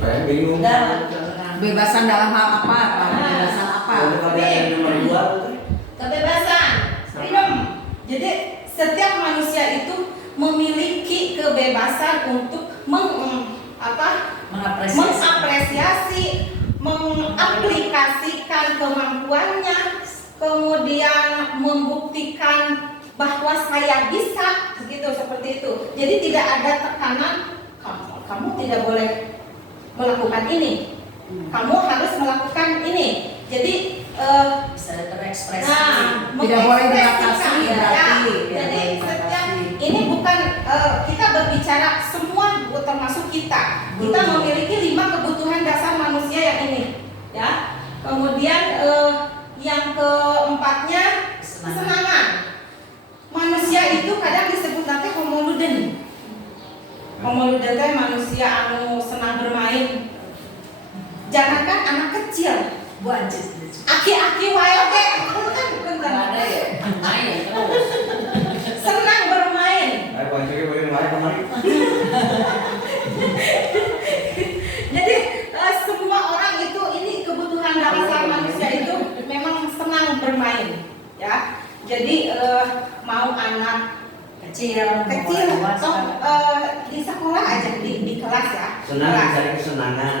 Saya bingung. Kebebasan dalam hal apa? Kebebasan apa? Kalau kalian yang nomor 2 Kebebasan, freedom. Jadi setiap manusia itu memiliki kebebasan untuk mengapresiasi, mengaplikasikan kemampuannya, kemudian membuktikan bahwa saya bisa, begitu, seperti itu. Jadi tidak ada tekanan, kamu tidak boleh melakukan ini, kamu harus melakukan ini. Jadi Bisa terekspresi. Tidak boleh dibatasi, berarti. jadi setiap ini bukan kita berbicara semua, termasuk kita. Kita memiliki 5 kebutuhan dasar manusia yang ini, ya. Kemudian yang keempatnya kesenangan. Manusia itu kadang disebut nanti homo ludens. Homo ludens itu manusia anu senang bermain. Jangankan anak kecil, Bu Anjis. aki-aki wae oke, kan Ada ya. Main terus. senang bermain. Ayo kunci boleh main kemari. Jadi semua orang itu, ini kebutuhan dasar manusia itu memang senang bermain, ya. Jadi mau anak Kecil. di sekolah aja, di kelas, ya. Senang Kelas. mencari kesenangan.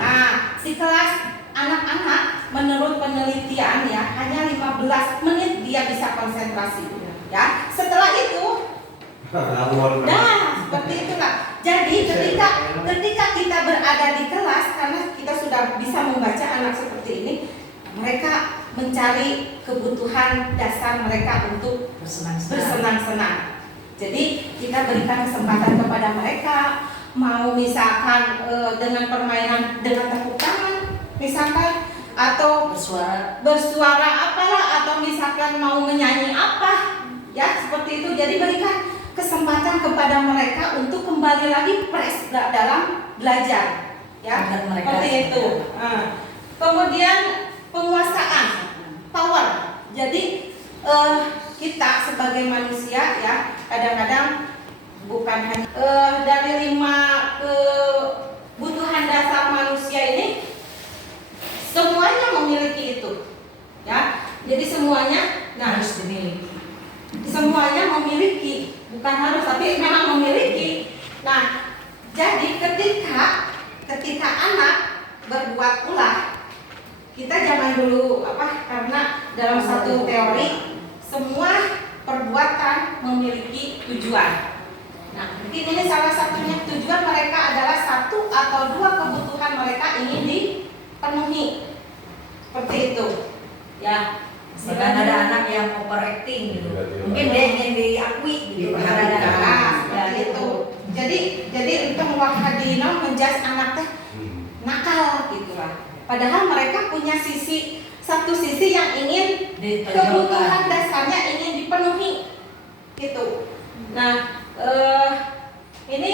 Si kelas anak-anak menurut penelitian ya hanya 15 menit dia bisa konsentrasi, ya. Setelah itu seperti itulah. Jadi ketika kita berada di kelas, karena kita sudah bisa membaca anak seperti ini, mereka mencari kebutuhan dasar mereka untuk bersenang-senang. Jadi kita berikan kesempatan kepada mereka, mau misalkan dengan permainan dengan tepuk tangan, misalkan, atau bersuara apalah, atau misalkan mau menyanyi apa, ya, seperti itu. Jadi berikan kesempatan kepada mereka untuk kembali lagi fresh dalam belajar, ya, seperti itu. Kemudian penguasaan, power. Jadi kita sebagai manusia, ya, kadang-kadang bukan hanya dari 5 kebutuhan dasar manusia ini semuanya memiliki itu, ya. Jadi semuanya, Harus dimiliki. semuanya memiliki, bukan harus, tapi memang memiliki. Nah, jadi ketika anak berbuat ulah, kita jangan dulu karena dalam satu teori semua perbuatan memiliki tujuan. Nah, mungkin ini salah satunya, tujuan mereka adalah 1 atau 2 kebutuhan mereka ingin dipenuhi, seperti itu, ya. Bahkan ada anak yang overacting gitu. Mungkin dia ingin diakui gitu. Gitu. Jadi itu wakadina menjas anak teh nakal gitu lah. Padahal mereka punya satu sisi yang ingin kebutuhan dasarnya ingin dipenuhi gitu. Nah, ini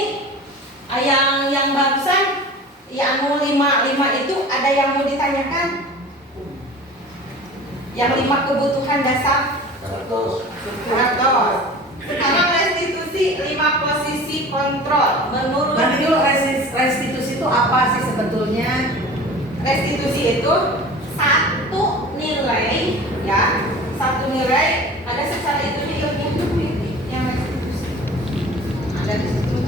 yang barusan yang 55 itu ada yang mau ditanyakan? Yang 5 kebutuhan dasar 100. Sekarang restitusi 5 posisi kontrol menurut. Nanti dulu restitusi itu apa sih sebetulnya? Restitusi itu satu nilai, ya, satu nilai ada secara itu di ilmu yang restitusi ada di situ.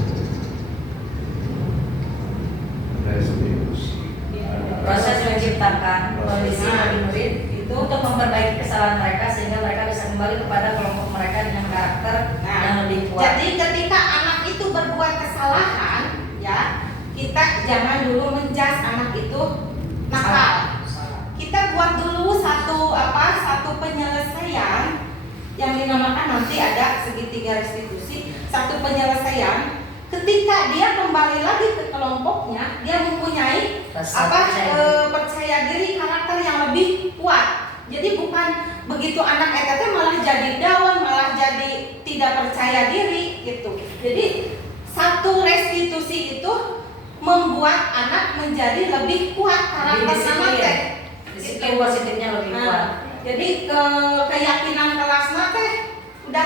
Proses menciptakan kondisi bagi murid itu untuk memperbaiki kesalahan mereka sehingga mereka bisa kembali kepada kelompok mereka dengan karakter yang lebih kuat. Jadi ketika anak itu berbuat kesalahan, ya, kita jangan dulu menjudge anak itu nakal. Kita buat dulu satu penyelesaian yang dinamakan nanti ada segitiga restitusi, satu penyelesaian. Ketika dia kembali lagi ke kelompoknya, dia mempunyai percaya diri, karakter yang lebih kuat. Jadi bukan begitu anak ETT malah jadi down, malah jadi tidak percaya diri gitu. Jadi satu restitusi itu membuat anak menjadi lebih kuat karakter anak. Disiplin positifnya lebih kuat. Jadi keyakinan kelasnya teh udah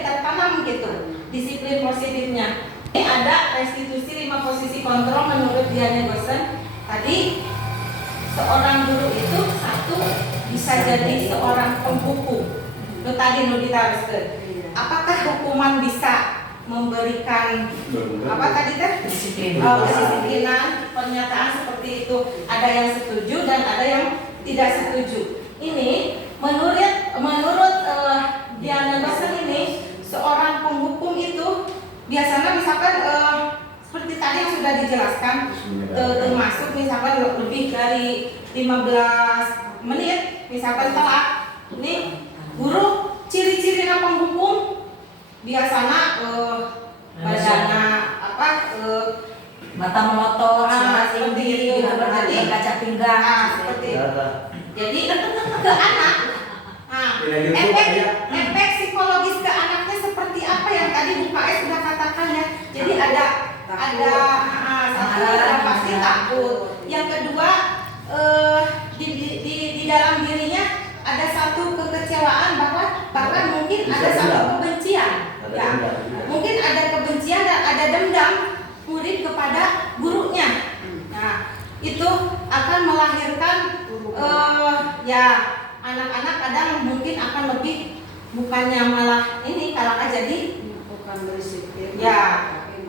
tertanam gitu. Disiplin positifnya. Ini ada restitusi 5 posisi kontrol menurut Diane Gosen. Tadi seorang guru itu satu bisa jadi seorang penghukum. Itu tadi ditariskan. Apakah hukuman bisa memberikan apa tadi teh? Disiplin. Kedisiplinan, pernyataan seperti itu. Ada yang setuju dan ada yang tidak setuju. Ini menurut Diane Gosen ini seorang penghukum itu biasanya misalkan seperti tadi yang sudah dijelaskan termasuk misalkan lebih dari 15 menit misalkan telat. Ini guru ciri-ciri penghukum biasanya badannya mata melotot, seperti itu, berkaca pinggang, seperti itu. Jadi ke anak, efek psikologis ke anaknya seperti apa yang tadi Bu KS sudah katakan ya. Jadi ada satu yang pasti takut. Yang kedua di dalam dirinya ada satu kekecewaan bahkan mungkin ada satu kebencian. Ya, mungkin ada kebencian dan ada dendam murid kepada gurunya. Nah, itu akan melahirkan ya anak-anak kadang mungkin akan lebih bukannya malah ini kalahkan jadi Bukan berdisiplin. ya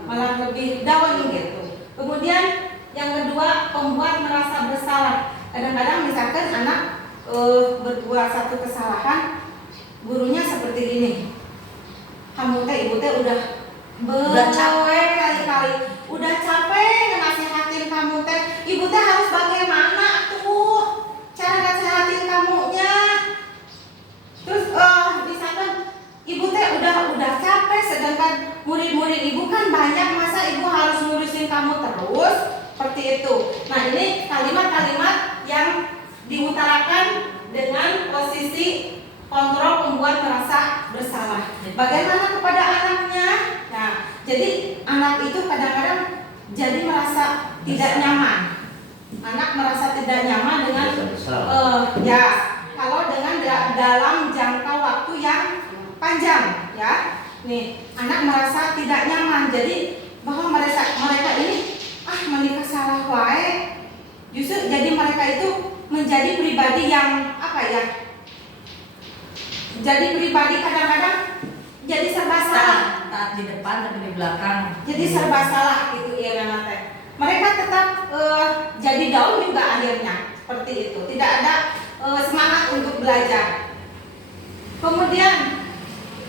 malah lebih down gitu. Kemudian yang kedua pembuat merasa bersalah. Kadang-kadang misalkan anak berbuat satu kesalahan, gurunya seperti gini. Kamu teh ibu teh udah capek kali-kali, udah capek nasihatin kamu teh. Ibu teh harus bagaimana tuh cara nasihatin kamunya? Terus misalkan ibu teh udah capek, sedangkan murid-murid ibu kan banyak, masa ibu harus ngurusin kamu terus? Seperti itu. Nah, ini kalimat-kalimat yang diutarakan dengan posisi kontrol pembuat merasa bersalah. Bagaimana kepada anaknya? Nah, jadi anak itu kadang-kadang jadi merasa tidak nyaman. Anak merasa tidak nyaman dengan ya kalau dengan dalam jangka waktu yang panjang, ya. Nih, anak merasa tidak nyaman. Jadi bahwa mereka ini menikah salah wae. Justru jadi mereka itu menjadi pribadi yang apa ya? Jadi pribadi kadang-kadang jadi serba salah. Taat di depan tapi di belakang. Jadi serba salah gitu ya memang teh. Mereka tetap jadi down juga akhirnya seperti itu. Tidak ada semangat untuk belajar. Kemudian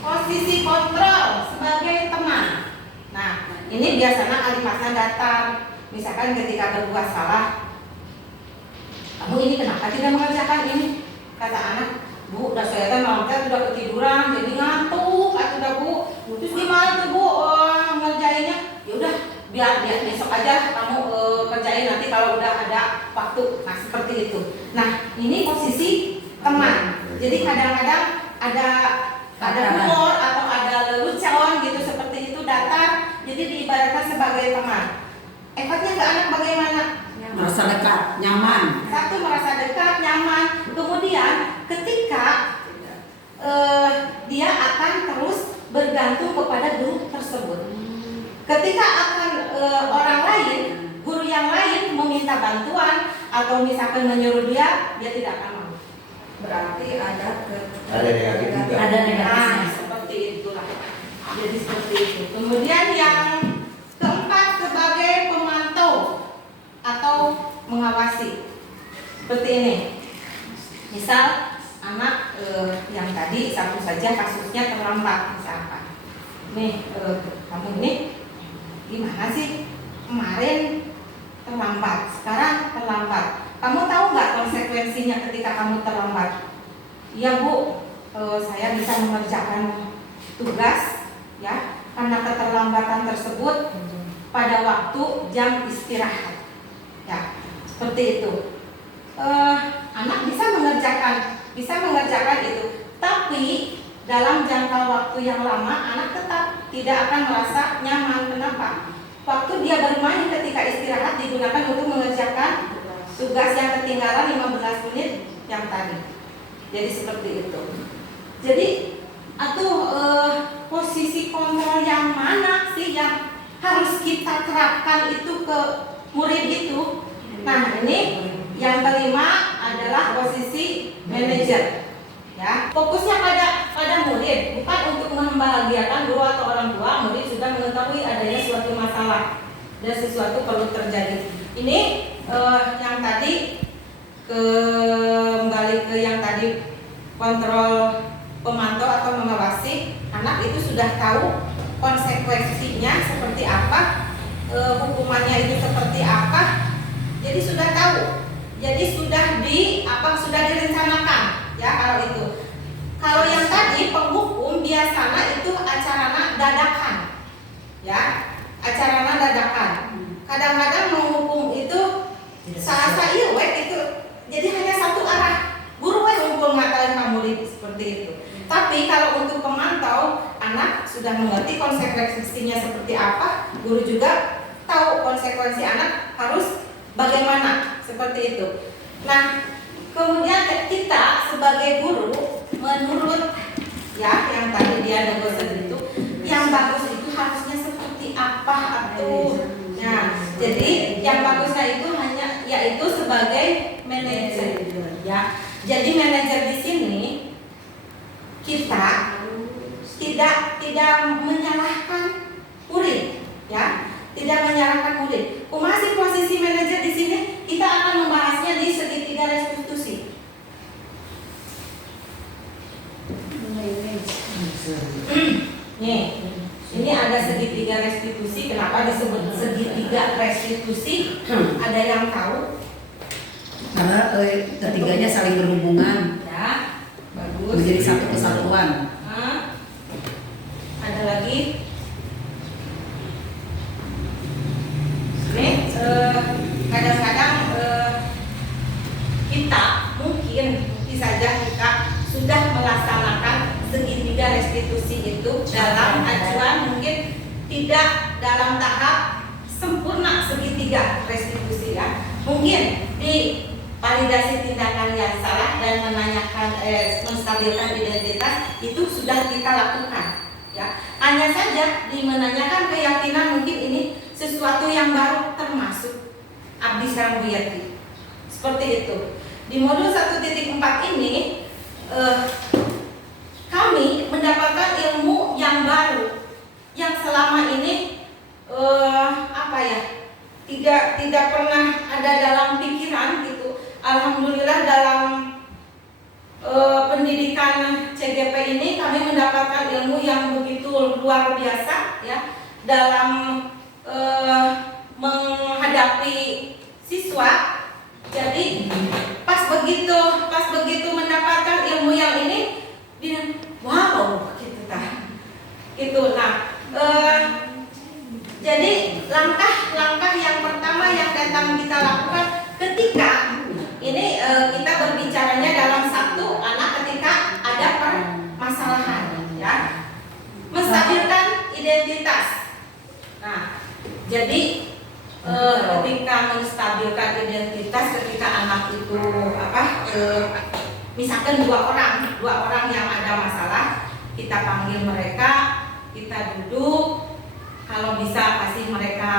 posisi kontrol sebagai teman. Nah, ini biasanya kalimatnya datang. Misalkan ketika berbuat salah, kamu ini kenapa tidak mengerjakan ini? Kata anak, Bu, udah saya teh malam teh udah ketiduran, jadi ngantuk, udah Bu. Terus gimana tuh Bu ngerjainnya? Ya udah, biar besok aja kamu kerjain. kerjain nanti kalau udah ada waktu. Nah seperti itu. Nah ini posisi teman. Jadi kadang-kadang ada humor atau ada lelucon gitu seperti itu datar. Jadi diibaratkan sebagai teman. Efeknya ke anak bagaimana? Merasa dekat, nyaman. Satu, merasa dekat, nyaman. Kemudian ketika dia akan terus bergantung kepada guru tersebut. Ketika akan orang lain, guru yang lain meminta bantuan atau misalkan menyuruh dia tidak akan mau. Berarti ada negatif juga. Ada Nah, negatifnya. seperti itulah. Jadi seperti itu. Kemudian yang keempat sebagai pemantau atau mengawasi. Seperti ini. Misal anak yang tadi satu saja kasusnya terlambat misalkan. Nih, kamu ini gimana sih? Kemarin terlambat, sekarang terlambat. Kamu tahu nggak konsekuensinya ketika kamu terlambat? Iya Bu, saya bisa mengerjakan tugas ya karena keterlambatan tersebut pada waktu jam istirahat. Ya, seperti itu. Anak bisa mengerjakan itu, tapi dalam jangka waktu yang lama anak tetap tidak akan merasa nyaman. Kenapa? Waktu dia bermain ketika istirahat digunakan untuk mengerjakan tugas yang ketinggalan 15 menit yang tadi. Jadi seperti itu. Jadi posisi kontrol yang mana sih yang harus kita terapkan itu ke murid itu? Nah, ini yang kelima adalah posisi manajer. Ya, fokusnya pada murid, bukan untuk membahagiakan guru atau orang tua. Murid sudah mengetahui adanya suatu masalah dan sesuatu perlu terjadi. Ini yang tadi kembali ke yang tadi kontrol pemantau atau mengawasi. Anak itu sudah tahu konsekuensinya seperti apa, hukumannya itu seperti apa. Jadi sudah tahu. Jadi sudah direncanakan ya kalau itu. Kalau yang tadi penghukum biasanya itu acarana dadakan. Ya, acarana dadakan. Kadang-kadang menghukum itu saasa ieu itu. Jadi hanya satu arah. Guru we ngumpul ngatain kamu seperti itu. Tapi kalau untuk pemantau, anak sudah mengerti konsekuensinya seperti apa. Guru juga tahu konsekuensi anak harus bagaimana seperti itu. Nah, kemudian kita sebagai guru menurut ya yang tadi dia negosi itu, yang bagus itu harusnya seperti apa atuh. Nah, jadi yang bagusnya itu hanya yaitu sebagai manajer ya. Jadi manajer di sini kita tidak menyalahkan murid ya. Tidak menyalahkan murid. Masih posisi manajer di sini kita akan membahasnya di segitiga restitusi. Nih, ini ada segitiga restitusi. Kenapa disebut segitiga restitusi? Ada yang tahu? Karena ketiganya saling berhubungan, Ya, bagus. menjadi satu kesatuan. Ada lagi? Nih, kadang-kadang kita mungkin saja kita sudah melaksanakan segitiga restitusi itu dalam acuan mungkin tidak dalam tahap sempurna segitiga restitusi ya. Mungkin di validasi tindakan yang salah dan menanyakan menstabilkan identitas itu sudah kita lakukan ya. Hanya saja di menanyakan keyakinan mungkin ini sesuatu yang baru termasuk abdi sareng buyati. Seperti itu. Di modul 1.4 ini kami mendapatkan ilmu yang baru yang selama ini tidak pernah ada dalam pikiran gitu. Alhamdulillah dalam pendidikan CGP ini kami mendapatkan ilmu yang begitu luar biasa ya dalam menghadapi siswa. Jadi pas begitu mendapatkan ilmu yang ini, dia wow gitu tah. Gitu. Nah, jadi langkah-langkah yang pertama yang datang kita lakukan ketika ini kita berbicaranya dalam satu anak ketika ada permasalahan, ya, menstabilkan identitas. Nah, jadi ketika menstabilkan identitas, ketika anak itu misalkan dua orang yang ada masalah, kita panggil mereka, kita duduk, kalau bisa kasih mereka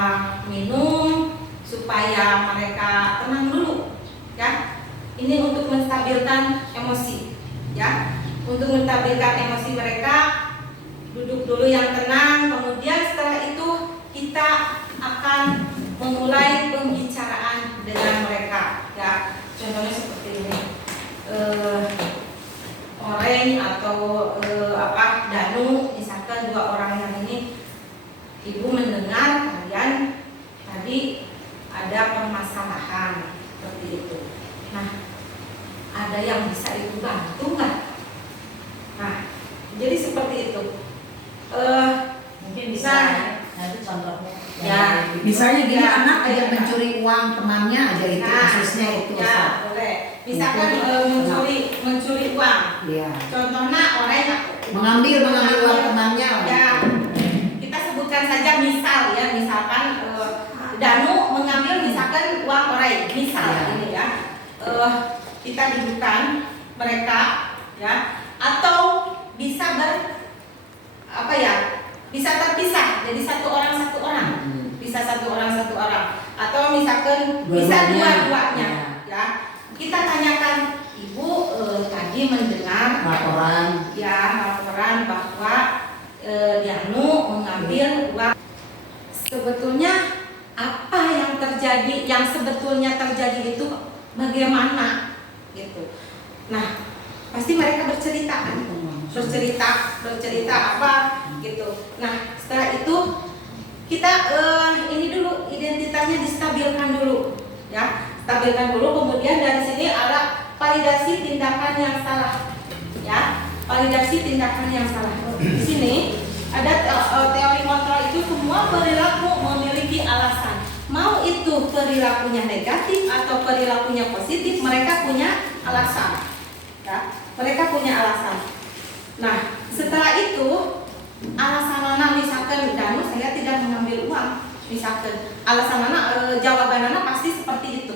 minum supaya mereka tenang dulu, ya. Ini untuk menstabilkan emosi, ya. Untuk menstabilkan emosi mereka, duduk dulu yang tenang. Kemudian setelah itu kita akan memulai pembicaraan dengan mereka, ya. Contohnya seperti ini, Oreng atau Danu, misalkan dua orang yang ini, ibu mendengar kalian tadi ada permasalahan seperti itu. Nah, ada yang bisa ibu bantu nggak? Nah, jadi seperti itu. Mungkin bisa nanti contohnya. Ya, Misalnya gini, Ya, anak aja ya. mencuri uang temannya aja, itu Nah, kasusnya itu. ya, Ustaz. boleh. Misalkan Itu mencuri uang. Iya. Contohnya orang Mengambil uang temannya. ya, kita sebutkan saja misal, ya, misalkan Danu mengambil misalkan uang orang, misal Ya. ini, ya. Kita dudukkan mereka, ya, atau bisa bisa terpisah, jadi satu orang, bisa satu orang, atau misalkan bisa dua-duanya, ya. Kita tanyakan, ibu tadi mendengar Laporan. laporan bahwa Danu mengambil uang. Sebetulnya apa yang terjadi, yang sebetulnya terjadi itu bagaimana, gitu. Nah, pasti mereka bercerita kan, bercerita apa, gitu. Nah, setelah itu kita ini dulu identitasnya distabilkan dulu, ya, stabilkan dulu. Kemudian dari sini ada validasi tindakan yang salah, ya, validasi tindakan yang salah. Di sini ada teori kontrol itu semua perilaku memiliki alasan. Mau itu perilakunya negatif atau perilakunya positif, mereka punya alasan, ya, mereka punya alasan. Nah, setelah itu alasan Nana, misalkan Danu saya tidak mengambil uang, misalkan alasan Nana, jawaban Nana pasti seperti itu,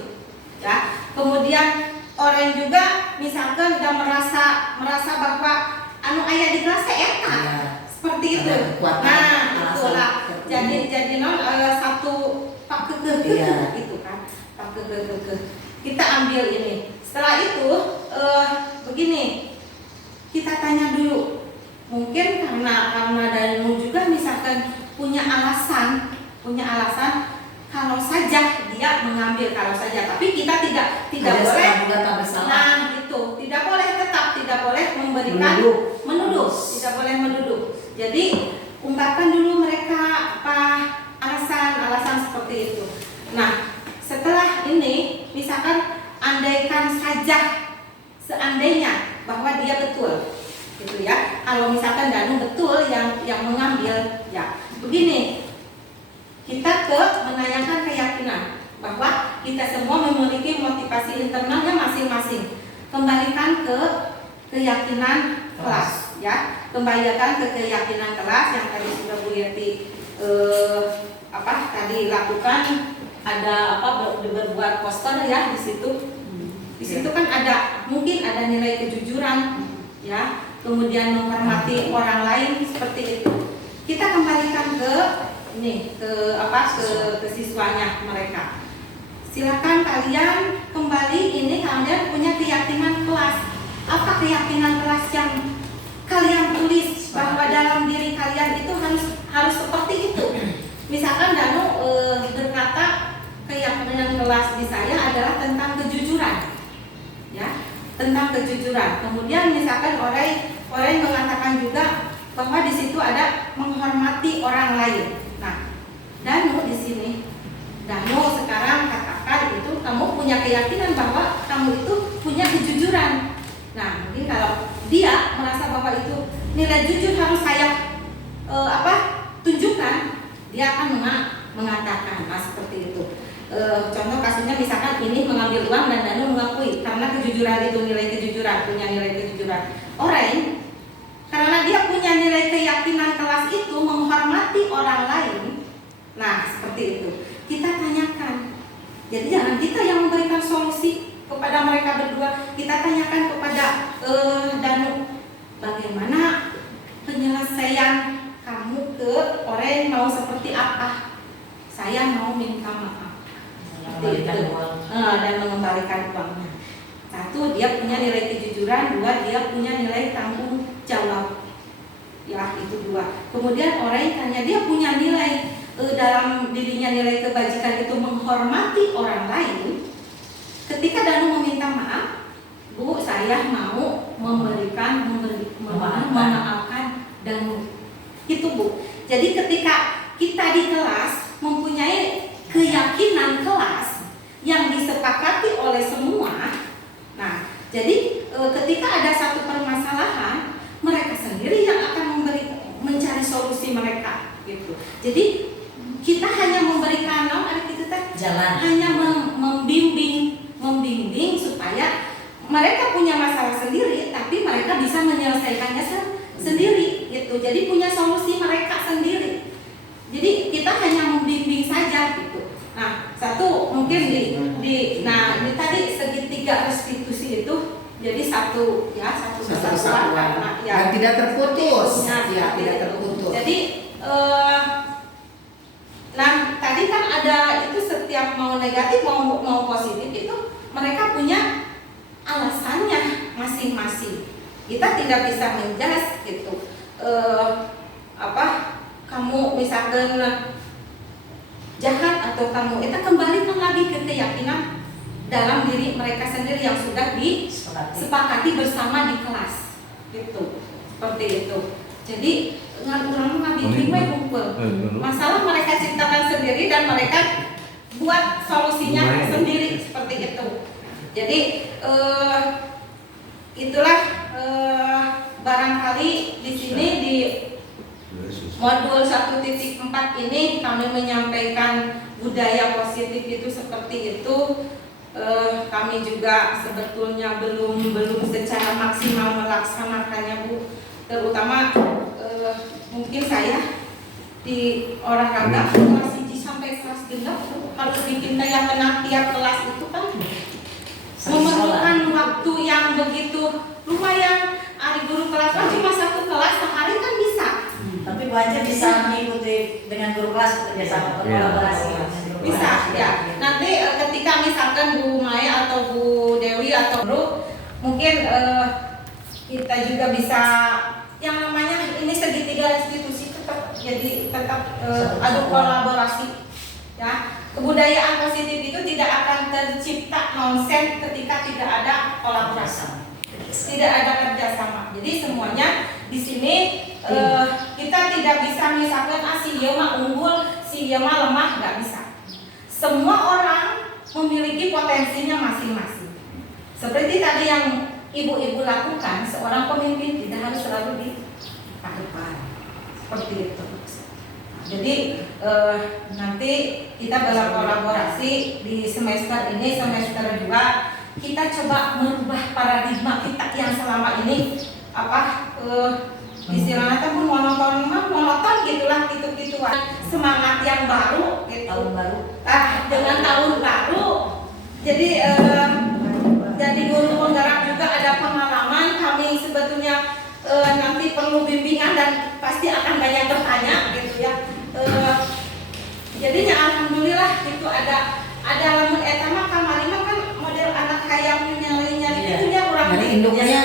ya. Kemudian orang juga misalkan udah merasa bahwa ayah di kelas enak, Ya. seperti itu. Ada kekuatan, Nah, alasan itulah. tertentu. Jadi satu pak kekeh, Iya. itu kan, pak kekeh. Kita ambil ini. Setelah itu begini, kita tanya dulu. Mungkin karena Danu juga misalkan punya alasan kalau saja dia mengambil, kalau saja, tapi kita tidak Ada boleh. salah juga tak bersalah. Nah, itu tidak boleh, tetap tidak boleh memberikan menuduh, tidak boleh menuduh. Jadi ungkapkan dulu mereka apa alasan seperti itu. Nah, setelah ini misalkan andaikan saja, seandainya bahwa dia betul, gitu ya. Kalau misalkan Danu betul yang mengambil, ya begini, kita menanyakan keyakinan bahwa kita semua memiliki motivasi internalnya masing-masing. Kembalikan ke keyakinan kelas, ya. Kembalikan ke keyakinan kelas yang tadi sudah Bu Yeti tadi lakukan. Ada berbuat poster, ya, di situ. Di situ kan mungkin ada nilai kejujuran, ya. Kemudian menghormati orang lain, seperti itu. Kita kembalikan ke siswanya mereka. Silakan kalian kembali, ini kalian punya keyakinan kelas. Apa keyakinan kelas yang kalian tulis bahwa dalam diri kalian itu harus seperti itu? Misalkan Danu berkata keyakinan kelas di saya adalah tentang kejujuran, ya, tentang kejujuran. Kemudian misalkan orang mengatakan juga bahwa di situ ada menghormati orang lain. Nah, Danu di sini, Danu sekarang katakan itu kamu punya keyakinan bahwa kamu itu punya kejujuran. Nah, mungkin kalau dia merasa bahwa itu nilai jujur harus saya tunjukkan, dia akan mengatakan. Nah seperti itu. Contoh kasusnya misalkan ini mengambil uang dan Danu mengakui karena kejujuran itu nilai kejujuran, punya nilai kejujuran. Orang karena dia punya nilai keyakinan kelas itu menghormati orang lain. Nah seperti itu. Kita tanyakan. Jadi jangan kita yang memberikan solusi kepada mereka berdua. Kita tanyakan kepada Danu, bagaimana penyelesaian kamu ke orang mau seperti apa? Saya mau minta maaf. Mengembalikan uang. Dan mengembalikan uangnya. Satu, dia punya nilai kejujuran. Dua, dia punya nilai tanggung jawab. Ya, itu dua. Kemudian orang tanya, dia punya nilai dalam dirinya, nilai kebajikan itu menghormati orang lain. Ketika Danu meminta maaf, Bu, saya mau memaafkan Danu. Itu Bu. Jadi ketika kita di kelas mempunyai keyakinan kelas yang disepakati oleh semua. Nah, jadi ketika ada satu permasalahan, mereka sendiri yang akan mencari solusi mereka gitu. Jadi kita hanya memberikan Jalan. hanya membimbing supaya mereka punya masalah sendiri, tapi mereka bisa menyelesaikannya sendiri gitu. Jadi punya solusi mereka sendiri. Jadi kita hanya membimbing saja gitu. Nah, satu mungkin ini tadi segitiga restitusi itu jadi satu kesatuan. Nah, yang tidak terputus. Nah, Ya, seperti tidak itu. terputus. Jadi tadi kan ada itu setiap mau negatif mau positif itu mereka punya alasannya masing-masing. Kita tidak bisa menjelas gitu. Kamu misalkan jahat atau kamu itu kembalikan lagi ke keyakinan dalam diri mereka sendiri yang sudah disepakati bersama di kelas gitu. Seperti itu. Jadi orang ngabimbing we ngumpul. Masalah mereka ciptakan sendiri dan mereka buat solusinya sendiri seperti itu. Jadi itulah barangkali di sini di modul 1.4 ini kami menyampaikan budaya positif itu seperti itu. Kami juga sebetulnya belum secara maksimal melaksanakannya Bu. Terutama mungkin saya di olahraga kelas 1 sampai kelas 3 harus bikin kayak penantian kelas itu kan memerlukan waktu yang begitu lumayan. Hari guru kelas cuma satu kelas sehari kan bisa. Tapi Bu Anja bisa mengikuti dengan guru kelas kerjasama kolaborasi. Bisa ya. Nanti ketika misalkan Bu Maya atau Bu Dewi atau Bro mungkin kita juga bisa yang namanya ini segitiga institusi tetap ada kolaborasi ya. Kebudayaan positif itu tidak akan tercipta nonsen ketika tidak ada kolaborasi, tidak ada kerjasama. Jadi semuanya di sini kita tidak bisa misalkan si dia mah unggul, si dia mah lemah, nggak bisa. Semua orang memiliki potensinya masing-masing. Seperti tadi yang ibu-ibu lakukan, seorang pemimpin tidak harus selalu di depan. Seperti itu. Jadi nanti kita berkolaborasi di semester ini, semester 2 kita coba merubah paradigma kita yang selama ini istilahnya pun monoton gitulah gitu-gituan. Semangat yang baru gitu. Tahun baru. Dengan tahun baru jadi guru penggerak juga ada pengalaman. Kami sebetulnya nanti perlu bimbingan dan pasti akan banyak bertanya gitu ya. Jadinya alhamdulillah itu ada lamun eta mah kamari mah kan model anak hayam nyari itu dia kurang Nyari induknya.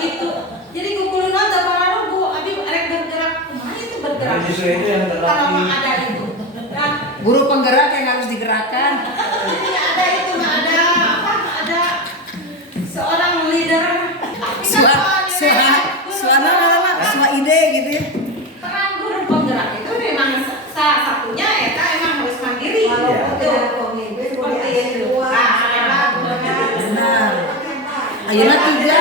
gitu. Jadi kukuluna teu bararu Bu abi rek bergerak. Kumaha itu bergerak? Nah, justru itu yang terlatih. Kalau mah ada itu. Nah, Guru penggerak yang harus digerakkan. jadi ada itu ada seorang leader. Suara ide gitu ya. Peran guru penggerak itu memang salah satunya eta emang harus mandiri. Walaupun Tuh. tidak pemimpin, boleh Seperti ada itu. dua. Benar. Ayeuna 3.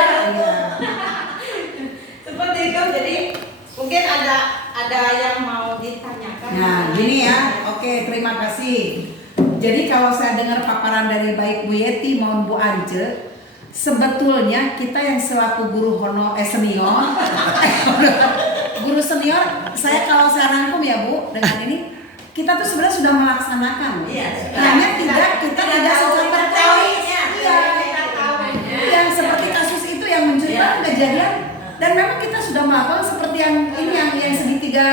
Seperti itu. Jadi mungkin ada yang mau ditanyakan. Nah, gini ya. Oke, terima kasih. Jadi kalau saya dengar paparan dari baik Bu Yeti maupun Bu Ance, sebetulnya kita yang selaku guru senior, guru senior, kalau saya rangkum ya Bu dengan ini, kita tuh sebenarnya sudah melaksanakan. Iya, Hanya kita tidak secara teori. Yang seperti kasus itu yang menceritakan kejadian, dan memang kita sudah melakukan seperti yang ini yang segitiga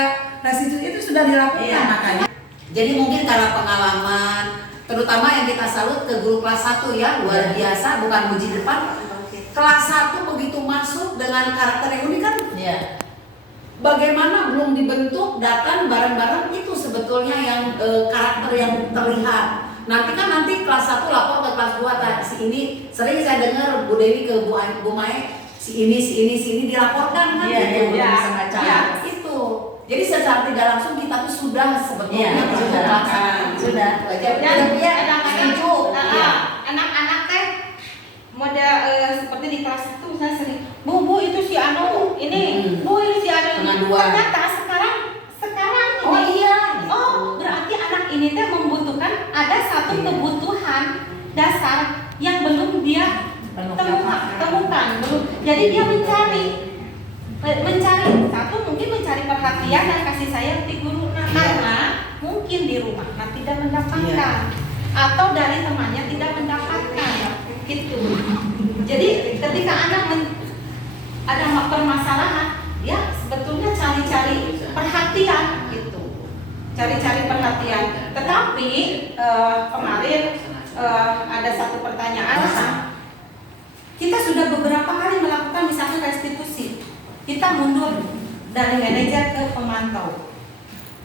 restitusi itu sudah dilakukan. Iya. Makanya. Jadi mungkin karena pengalaman, terutama yang kita salut ke guru kelas 1 ya, luar biasa, bukan uji depan. Kelas 1 begitu masuk dengan karakter yang unik kan, Iya. bagaimana belum dibentuk, datang bareng-bareng itu sebetulnya yang karakter yang terlihat. Nanti kelas 1 lapor ke kelas 2, si ini sering saya dengar Bu Dewi ke Bu Mae, si ini dilaporkan kan, Iya, gitu. iya, semacam. Ya, itu. Jadi secara tidak langsung kita tuh sudah sebetulnya Iya, sudah. sudah. Dan kadang-kadang setuju. Iya. anak-anak teh model seperti di kelas 1 misalnya sering, Bu itu si Anu ini, Bu ini si Anu Dengan ini. dua. Ternyata sekarang Oh ini, iya. oh berarti anak ini teh membutuhkan ada satu kebutuhan dasar yang belum dia temukan belum. Jadi dia mencari satu, mungkin mencari perhatian dan kasih sayang di guru, karena mungkin di rumah tidak mendapatkan atau dari temannya tidak mendapatkan gitu. Jadi ketika anak ada permasalahan, ya sebetulnya cari-cari perhatian gitu, cari-cari perhatian. Tetapi kemarin ada satu pertanyaan, kita sudah beberapa kali melakukan misalnya restitusi, kita mundur dari manajer ke pemantau,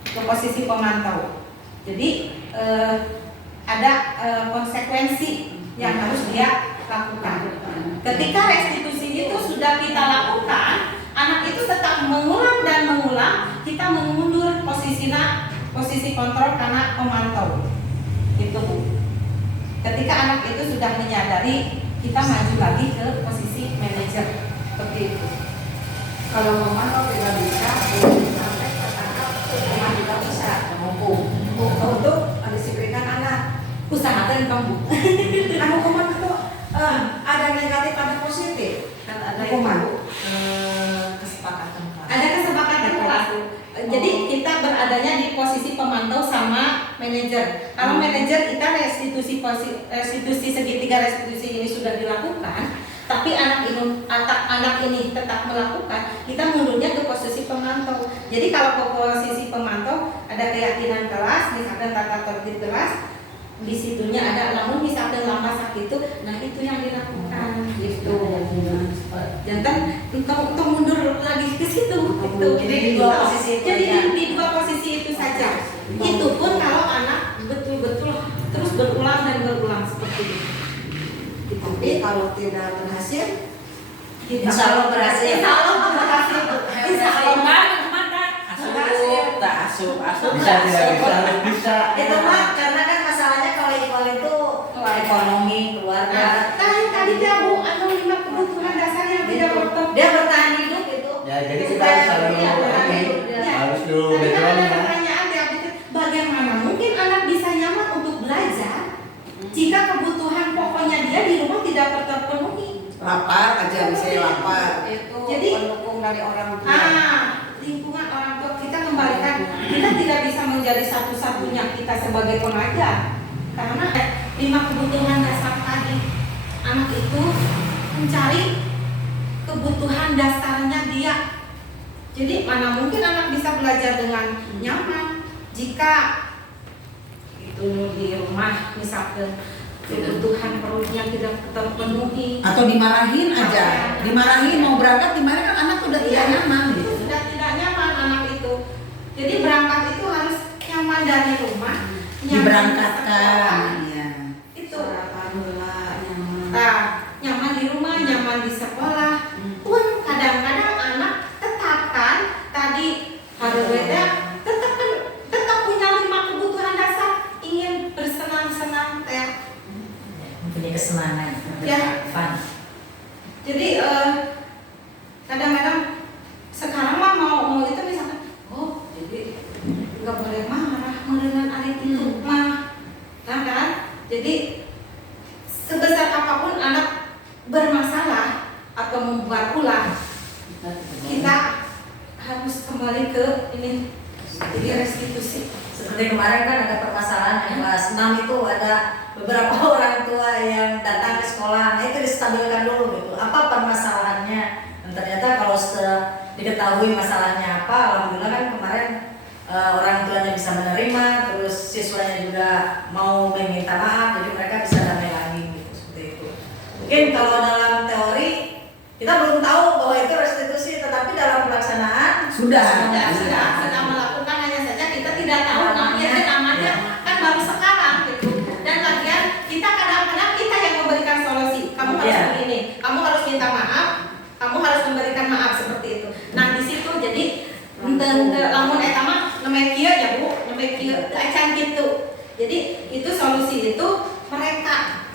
ke posisi pemantau. Jadi ada konsekuensi yang harus dia lakukan. Ketika restitusi itu sudah kita lakukan, anak itu tetap mengulang dan mengulang, kita mengundur posisi kontrol karena pemantau. Itu Bu. Ketika anak itu sudah menyadari, kita maju lagi ke posisi manajer. Seperti itu. Kalau memantau tidak bisa, sampai tertangkap, hukuman juga bisa. Hukum. Untuk mendisiplinkan anak. Usahakan kamu. Kan hukuman itu ada negatif, ada positif. Kan ada Hukuman. itu kesepakatan kelas. Ada kesepakatan kelas. Jadi kita beradanya di posisi pemantau sama manajer. Kalau manajer kita restitusi segitiga restitusi ini sudah dilakukan, tapi anak ini tetap melakukan, kita mundurnya ke posisi pemantau. Jadi kalau ke posisi pemantau ada keyakinan kelas, misalkan tata tertib kelas, di situnya ada, namun misalkan lama sakit itu, nah itu yang dilakukan gitu. Jangan untuk mundur lagi ke situ. Gitu. Jadi di dua posisi itu Jadi ya. di dua posisi itu saja. Itu pun kalau anak betul-betul terus berulang dan berulang seperti itu. Tapi kalau tidak berhasil, Insya Allah berhasil. Insya Allah berhasil. Insya Allah. Bisa tidak bisa. Itu mah karena kan masalahnya kalau equal itu ekonomi keluarga. Tadi dia Bu, anu 5 kebutuhan dasar yang tidak bertemu. Dia bertahan hidup itu. Ya jadi kita harus selalu Iya, bertahan hidup dia. harus dulu Tadi kan ada backgroundnya. pertanyaan dia, bagaimana mungkin anak bisa nyaman untuk belajar jika kebutuhan pokoknya dia di rumah tidak terpenuhi? Lapar aja, misalnya lapar. itu Jadi, pendukung dari orang tua. Lingkungan orang tua kita kembalikan, kita tidak bisa menjadi satu-satunya kita sebagai pengajar, karena 5 kebutuhan dasar tadi, anak itu mencari kebutuhan dasarnya dia. Jadi mana mungkin anak bisa belajar dengan nyaman jika itu di rumah misalkan kebutuhan perutnya tidak terpenuhi. Atau dimarahin aja, dimarahin mau berangkat dimarahin kan anak udah tidak nyaman gitu. Sudah tidak nyaman anak itu. Jadi berangkat itu harus nyaman dari rumah, nyaman Diberangkatkan, ya. itu. Sarapan gula, nyaman. Nah, nyaman di rumah, nyaman di sekolah. Pun kadang-kadang anak tetap kan tadi hardware tetap punya 5 kebutuhan dasar, ingin bersenang-senang teh. Punya kesenangan. Ya. Fun. Jadi kadang-kadang sekarang mah mau itu misalkan, oh jadi nggak boleh marah dengan adik itu mah kan? Jadi sebesar apapun anak bermasalah atau membuat ulah, kita harus kembali ke ini, jadi restitusi. Seperti kemarin kan ada permasalahan yang kelas 6 itu ada beberapa orang tua yang datang ke sekolah, nah itu distabilkan dulu gitu. Apa permasalahannya? Dan ternyata kalau sudah diketahui masalahnya apa, alhamdulillah kan kemarin orang tuanya bisa menerima, terus siswanya juga mau meminta maaf, jadi mereka bisa damai lagi gitu, seperti itu. Mungkin kalau dalam teori kita belum tahu bahwa itu restitusi, tetapi dalam pelaksanaan Sudah. Sudah melakukan, hanya saja kita tidak tahu namanya kan baru sekarang gitu. Dan lagian kita kadang-kadang kita yang memberikan solusi. Kamu harus begini, kamu harus minta maaf, kamu harus memberikan maaf seperti itu. Nah di situ jadi lamun eta mah namanya kieu ya Bu, namanya kieu acan gitu. Jadi itu solusi itu mereka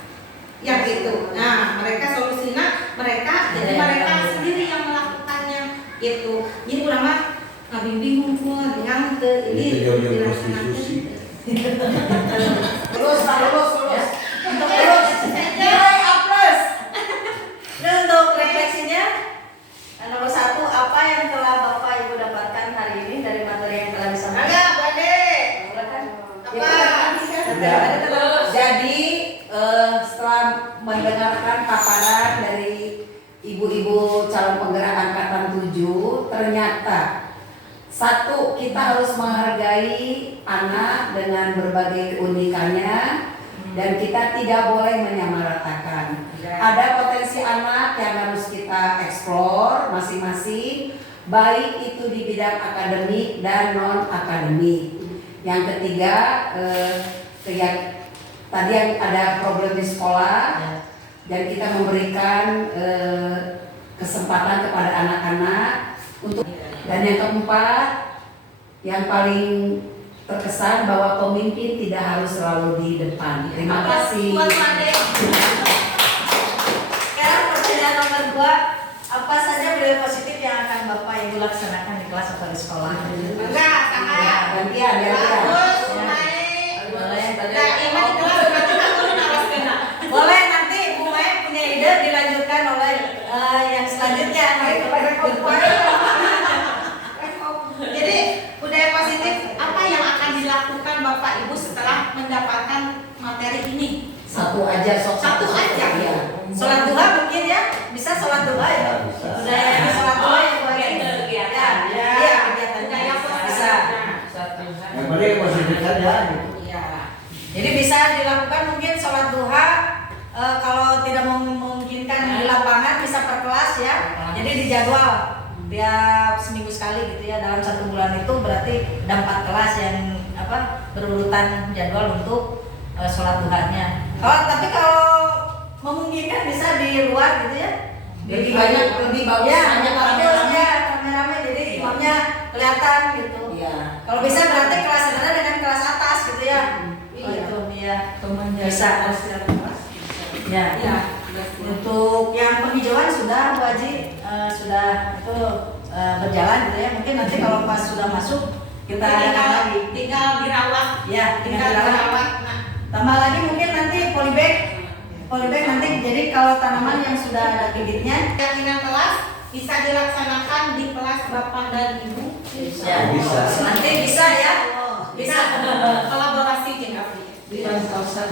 yang itu. Nah mereka solusinya mereka, jadi mereka sendiri yang melakukannya gitu. Jadi ulama nggak bingung pun yang ini Itu jauh-jauh dilaksanakan. prostitusi. Terus. untuk Nilai A+. Dan untuk refleksinya, nomor 1, apa yang telah Bapak Ibu dapatkan hari ini dari materi yang telah disampaikan? Enggak, Bade. Apa? Jadi setelah mendengarkan paparan dari ibu-ibu calon penggerak angkatan 7, ternyata satu, kita harus menghargai anak dengan berbagai keunikannya dan kita tidak boleh menyamaratakan. Ada potensi anak yang harus kita eksplor masing-masing, baik itu di bidang akademik dan non akademik. Yang ketiga, tadi yang ada problem di sekolah dan kita memberikan kesempatan kepada anak-anak untuk. Dan yang keempat, yang paling terkesan bahwa pemimpin tidak harus selalu di depan. Terima kasih. Buat Bade. Sekarang pertanyaan nomor 2, apa saja budaya positif yang akan Bapak Ibu laksanakan di kelas atau di sekolah? Enggak, kakak. Gantian. Bagus, Ya. Mai. Boleh, Nah, ini di kelas berarti kan turun awas kena. boleh nanti Bu Mai punya ide dilanjutkan oleh yang selanjutnya. Jadi budaya positif apa yang akan dilakukan Bapak Ibu setelah mendapatkan materi ini? Satu aja, sok Satu aja. Ya. Sholat duha mungkin ya, bisa sholat duha ya. Bisa. Budaya yang sholat duha ya Bu Haji. Kegiatan. Ya, iya kegiatan Budaya positif. bisa. Yang penting positif saja gitu. Iya. Jadi bisa dilakukan mungkin sholat duha kalau tidak memungkinkan di lapangan bisa per kelas ya. Jadi dijadwal tiap seminggu sekali gitu ya, dalam 1 bulan itu berarti ada 4 kelas yang berurutan jadwal untuk sholat duhanya. Tapi kalau memungkinkan bisa di luar gitu ya. Lebih banyak, lebih bagus. Ya, banyak bagus rame-rame. ya, rame-rame jadi imamnya kelihatan gitu. Iya. Kalau bisa berarti kelas rendah dengan kelas atas gitu ya. Iya. Gitu, iya. Bisa. Ya. Iya. Untuk yang penghijauan sudah Bu Haji sudah itu berjalan gitu ya. Mungkin nanti kalau pas sudah masuk kita adakan lagi. tinggal dirawat. Ya, Tinggal tinggal dirawat. dirawat. Nah, Tambah lagi mungkin nanti polybag nanti jadi kalau tanaman yang sudah ada bibitnya keyakinan kelas bisa dilaksanakan di kelas Bapak dan Ibu. ya, Bisa. nanti bisa ya. Bisa kolaborasi jeung abdi.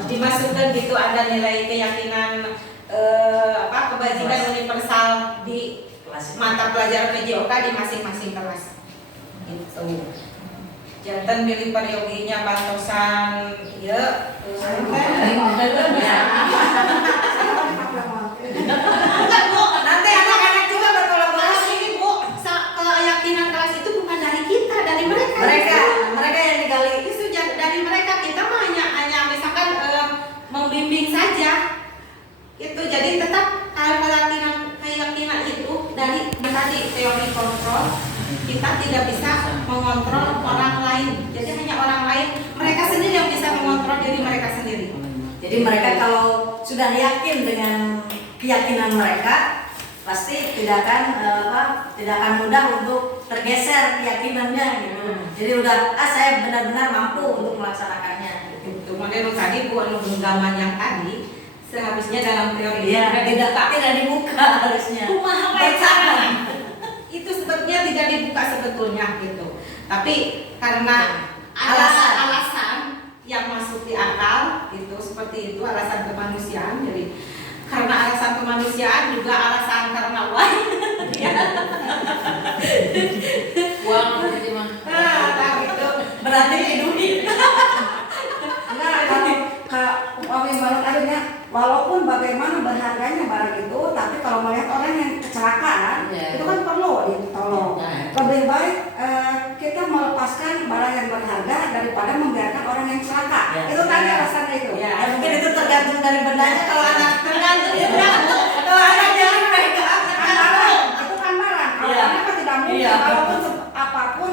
Dimasukkan gitu ada nilai keyakinan kebajikan universal di mata pelajaran PJOK di masing-masing kelas. Gitu. Jantan milih perioginya bantosan ya. Enggak, Bu. Nanti anak-anak juga berkolaborasi. Ini, Bu, keyakinan kelas itu bukan dari kita, dari mereka. Mereka yang digali. Itu dari mereka, kita mah hanya misalkan membimbing saja. Itu jadi tetap keyakinan itu dari tadi teori kontrol, kita tidak bisa mengontrol orang lain. Jadi hanya orang lain, mereka sendiri yang bisa mengontrol diri mereka sendiri. Jadi mereka kalau sudah yakin dengan keyakinan mereka, pasti tidak akan mudah untuk tergeser keyakinannya gitu. Jadi udah saya benar-benar mampu untuk melaksanakannya. Itu model tadi Bu anu genggaman yang tadi seharusnya dalam teori Iya, tidak dibuka harusnya. kumaha wae carana. Itu sebetulnya tidak dibuka sebetulnya gitu. Tapi karena alasan yang masuk di akal itu seperti itu alasan kemanusiaan. Jadi karena alasan kemanusiaan juga alasan karena uang. Uang jadi mah. Nah, gitu. Berarti duit. Enggak, kalau umpamanya barang adanya, walaupun bagaimana berharganya barang itu, tapi kalau melihat orang yang kecelakaan, itu kan perlu ditolong. Lebih baik kita melepaskan barang yang berharga daripada membiarkan orang yang celaka. Itu tadi alasannya itu. Ya, mungkin itu tergantung dari bendanya. Kalau anak tergantung itu kalau anak jadi mereka Itu kan barang. Kalau Iya. anak kan tidak mungkin, Iya. walaupun apapun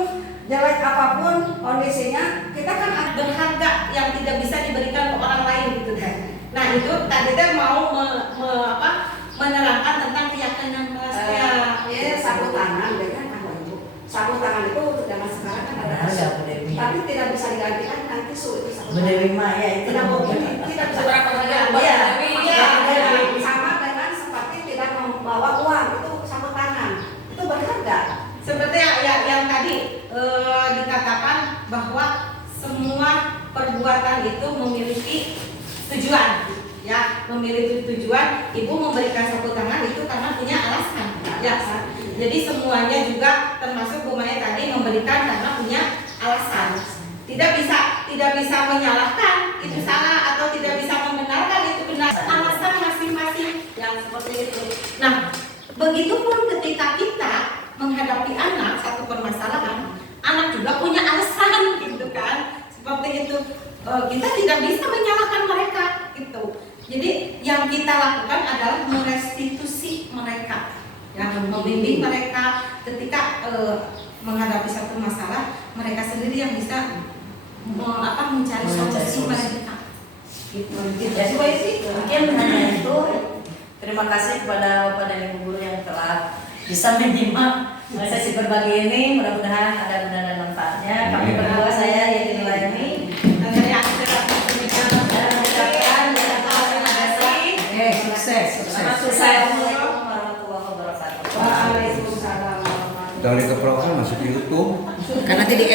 jelek apapun kondisinya, kita kan Berharga yang tidak bisa diberikan ke orang lain gitu kan. Nah itu tadi teh mau menerangkan tentang keyakinan kelasnya. ya sapu tangan, kan Ibu. Sapu tangan itu untuk zaman sekarang kan ada Ada, asu. Bu Dewi. Tapi tidak bisa digantikan dengan tisu itu sapu tangan. Bedewi mah ya itu Tidak mungkin, tidak bisa Berapa banyak? Iya. Iya, sama dengan seperti tidak membawa uang itu sapu tangan itu berharga. Seperti yang tadi dikatakan bahwa semua perbuatan itu memiliki tujuan, ya memiliki tujuan. Ibu memberikan sapu tangan itu karena punya alasan, ya. Jadi semuanya juga termasuk Bu Maya tadi memberikan karena punya alasan. Tidak bisa menyalahkan itu salah atau tidak bisa membenarkan itu benar. Alasan masing-masing yang seperti itu. Nah, begitupun ketika kita menghadapi anak satu permasalahan, anak juga punya alasan gitu kan. Seperti itu. Kita tidak bisa menyalahkan mereka gitu. Jadi yang kita lakukan adalah merestitusi mereka, ya, membimbing mereka ketika menghadapi satu masalah, mereka sendiri yang bisa mencari solusi mereka. Gitu. Ya, mungkin hanya itu. Terima kasih kepada Bapak dan Ibu guru yang telah bisa menyimak sesi berbagi ini. Mudah-mudahan ada guna dan manfaatnya. Kami berdua, saya Yeni Nurani, Dan dari akhir dan mengucapkan terima kasih. Sukses. Assalamualaikum warahmatullahi wabarakatuh. Waalaikumsalam. Jangan dikeprokan masuk ke YouTube. Karena nanti di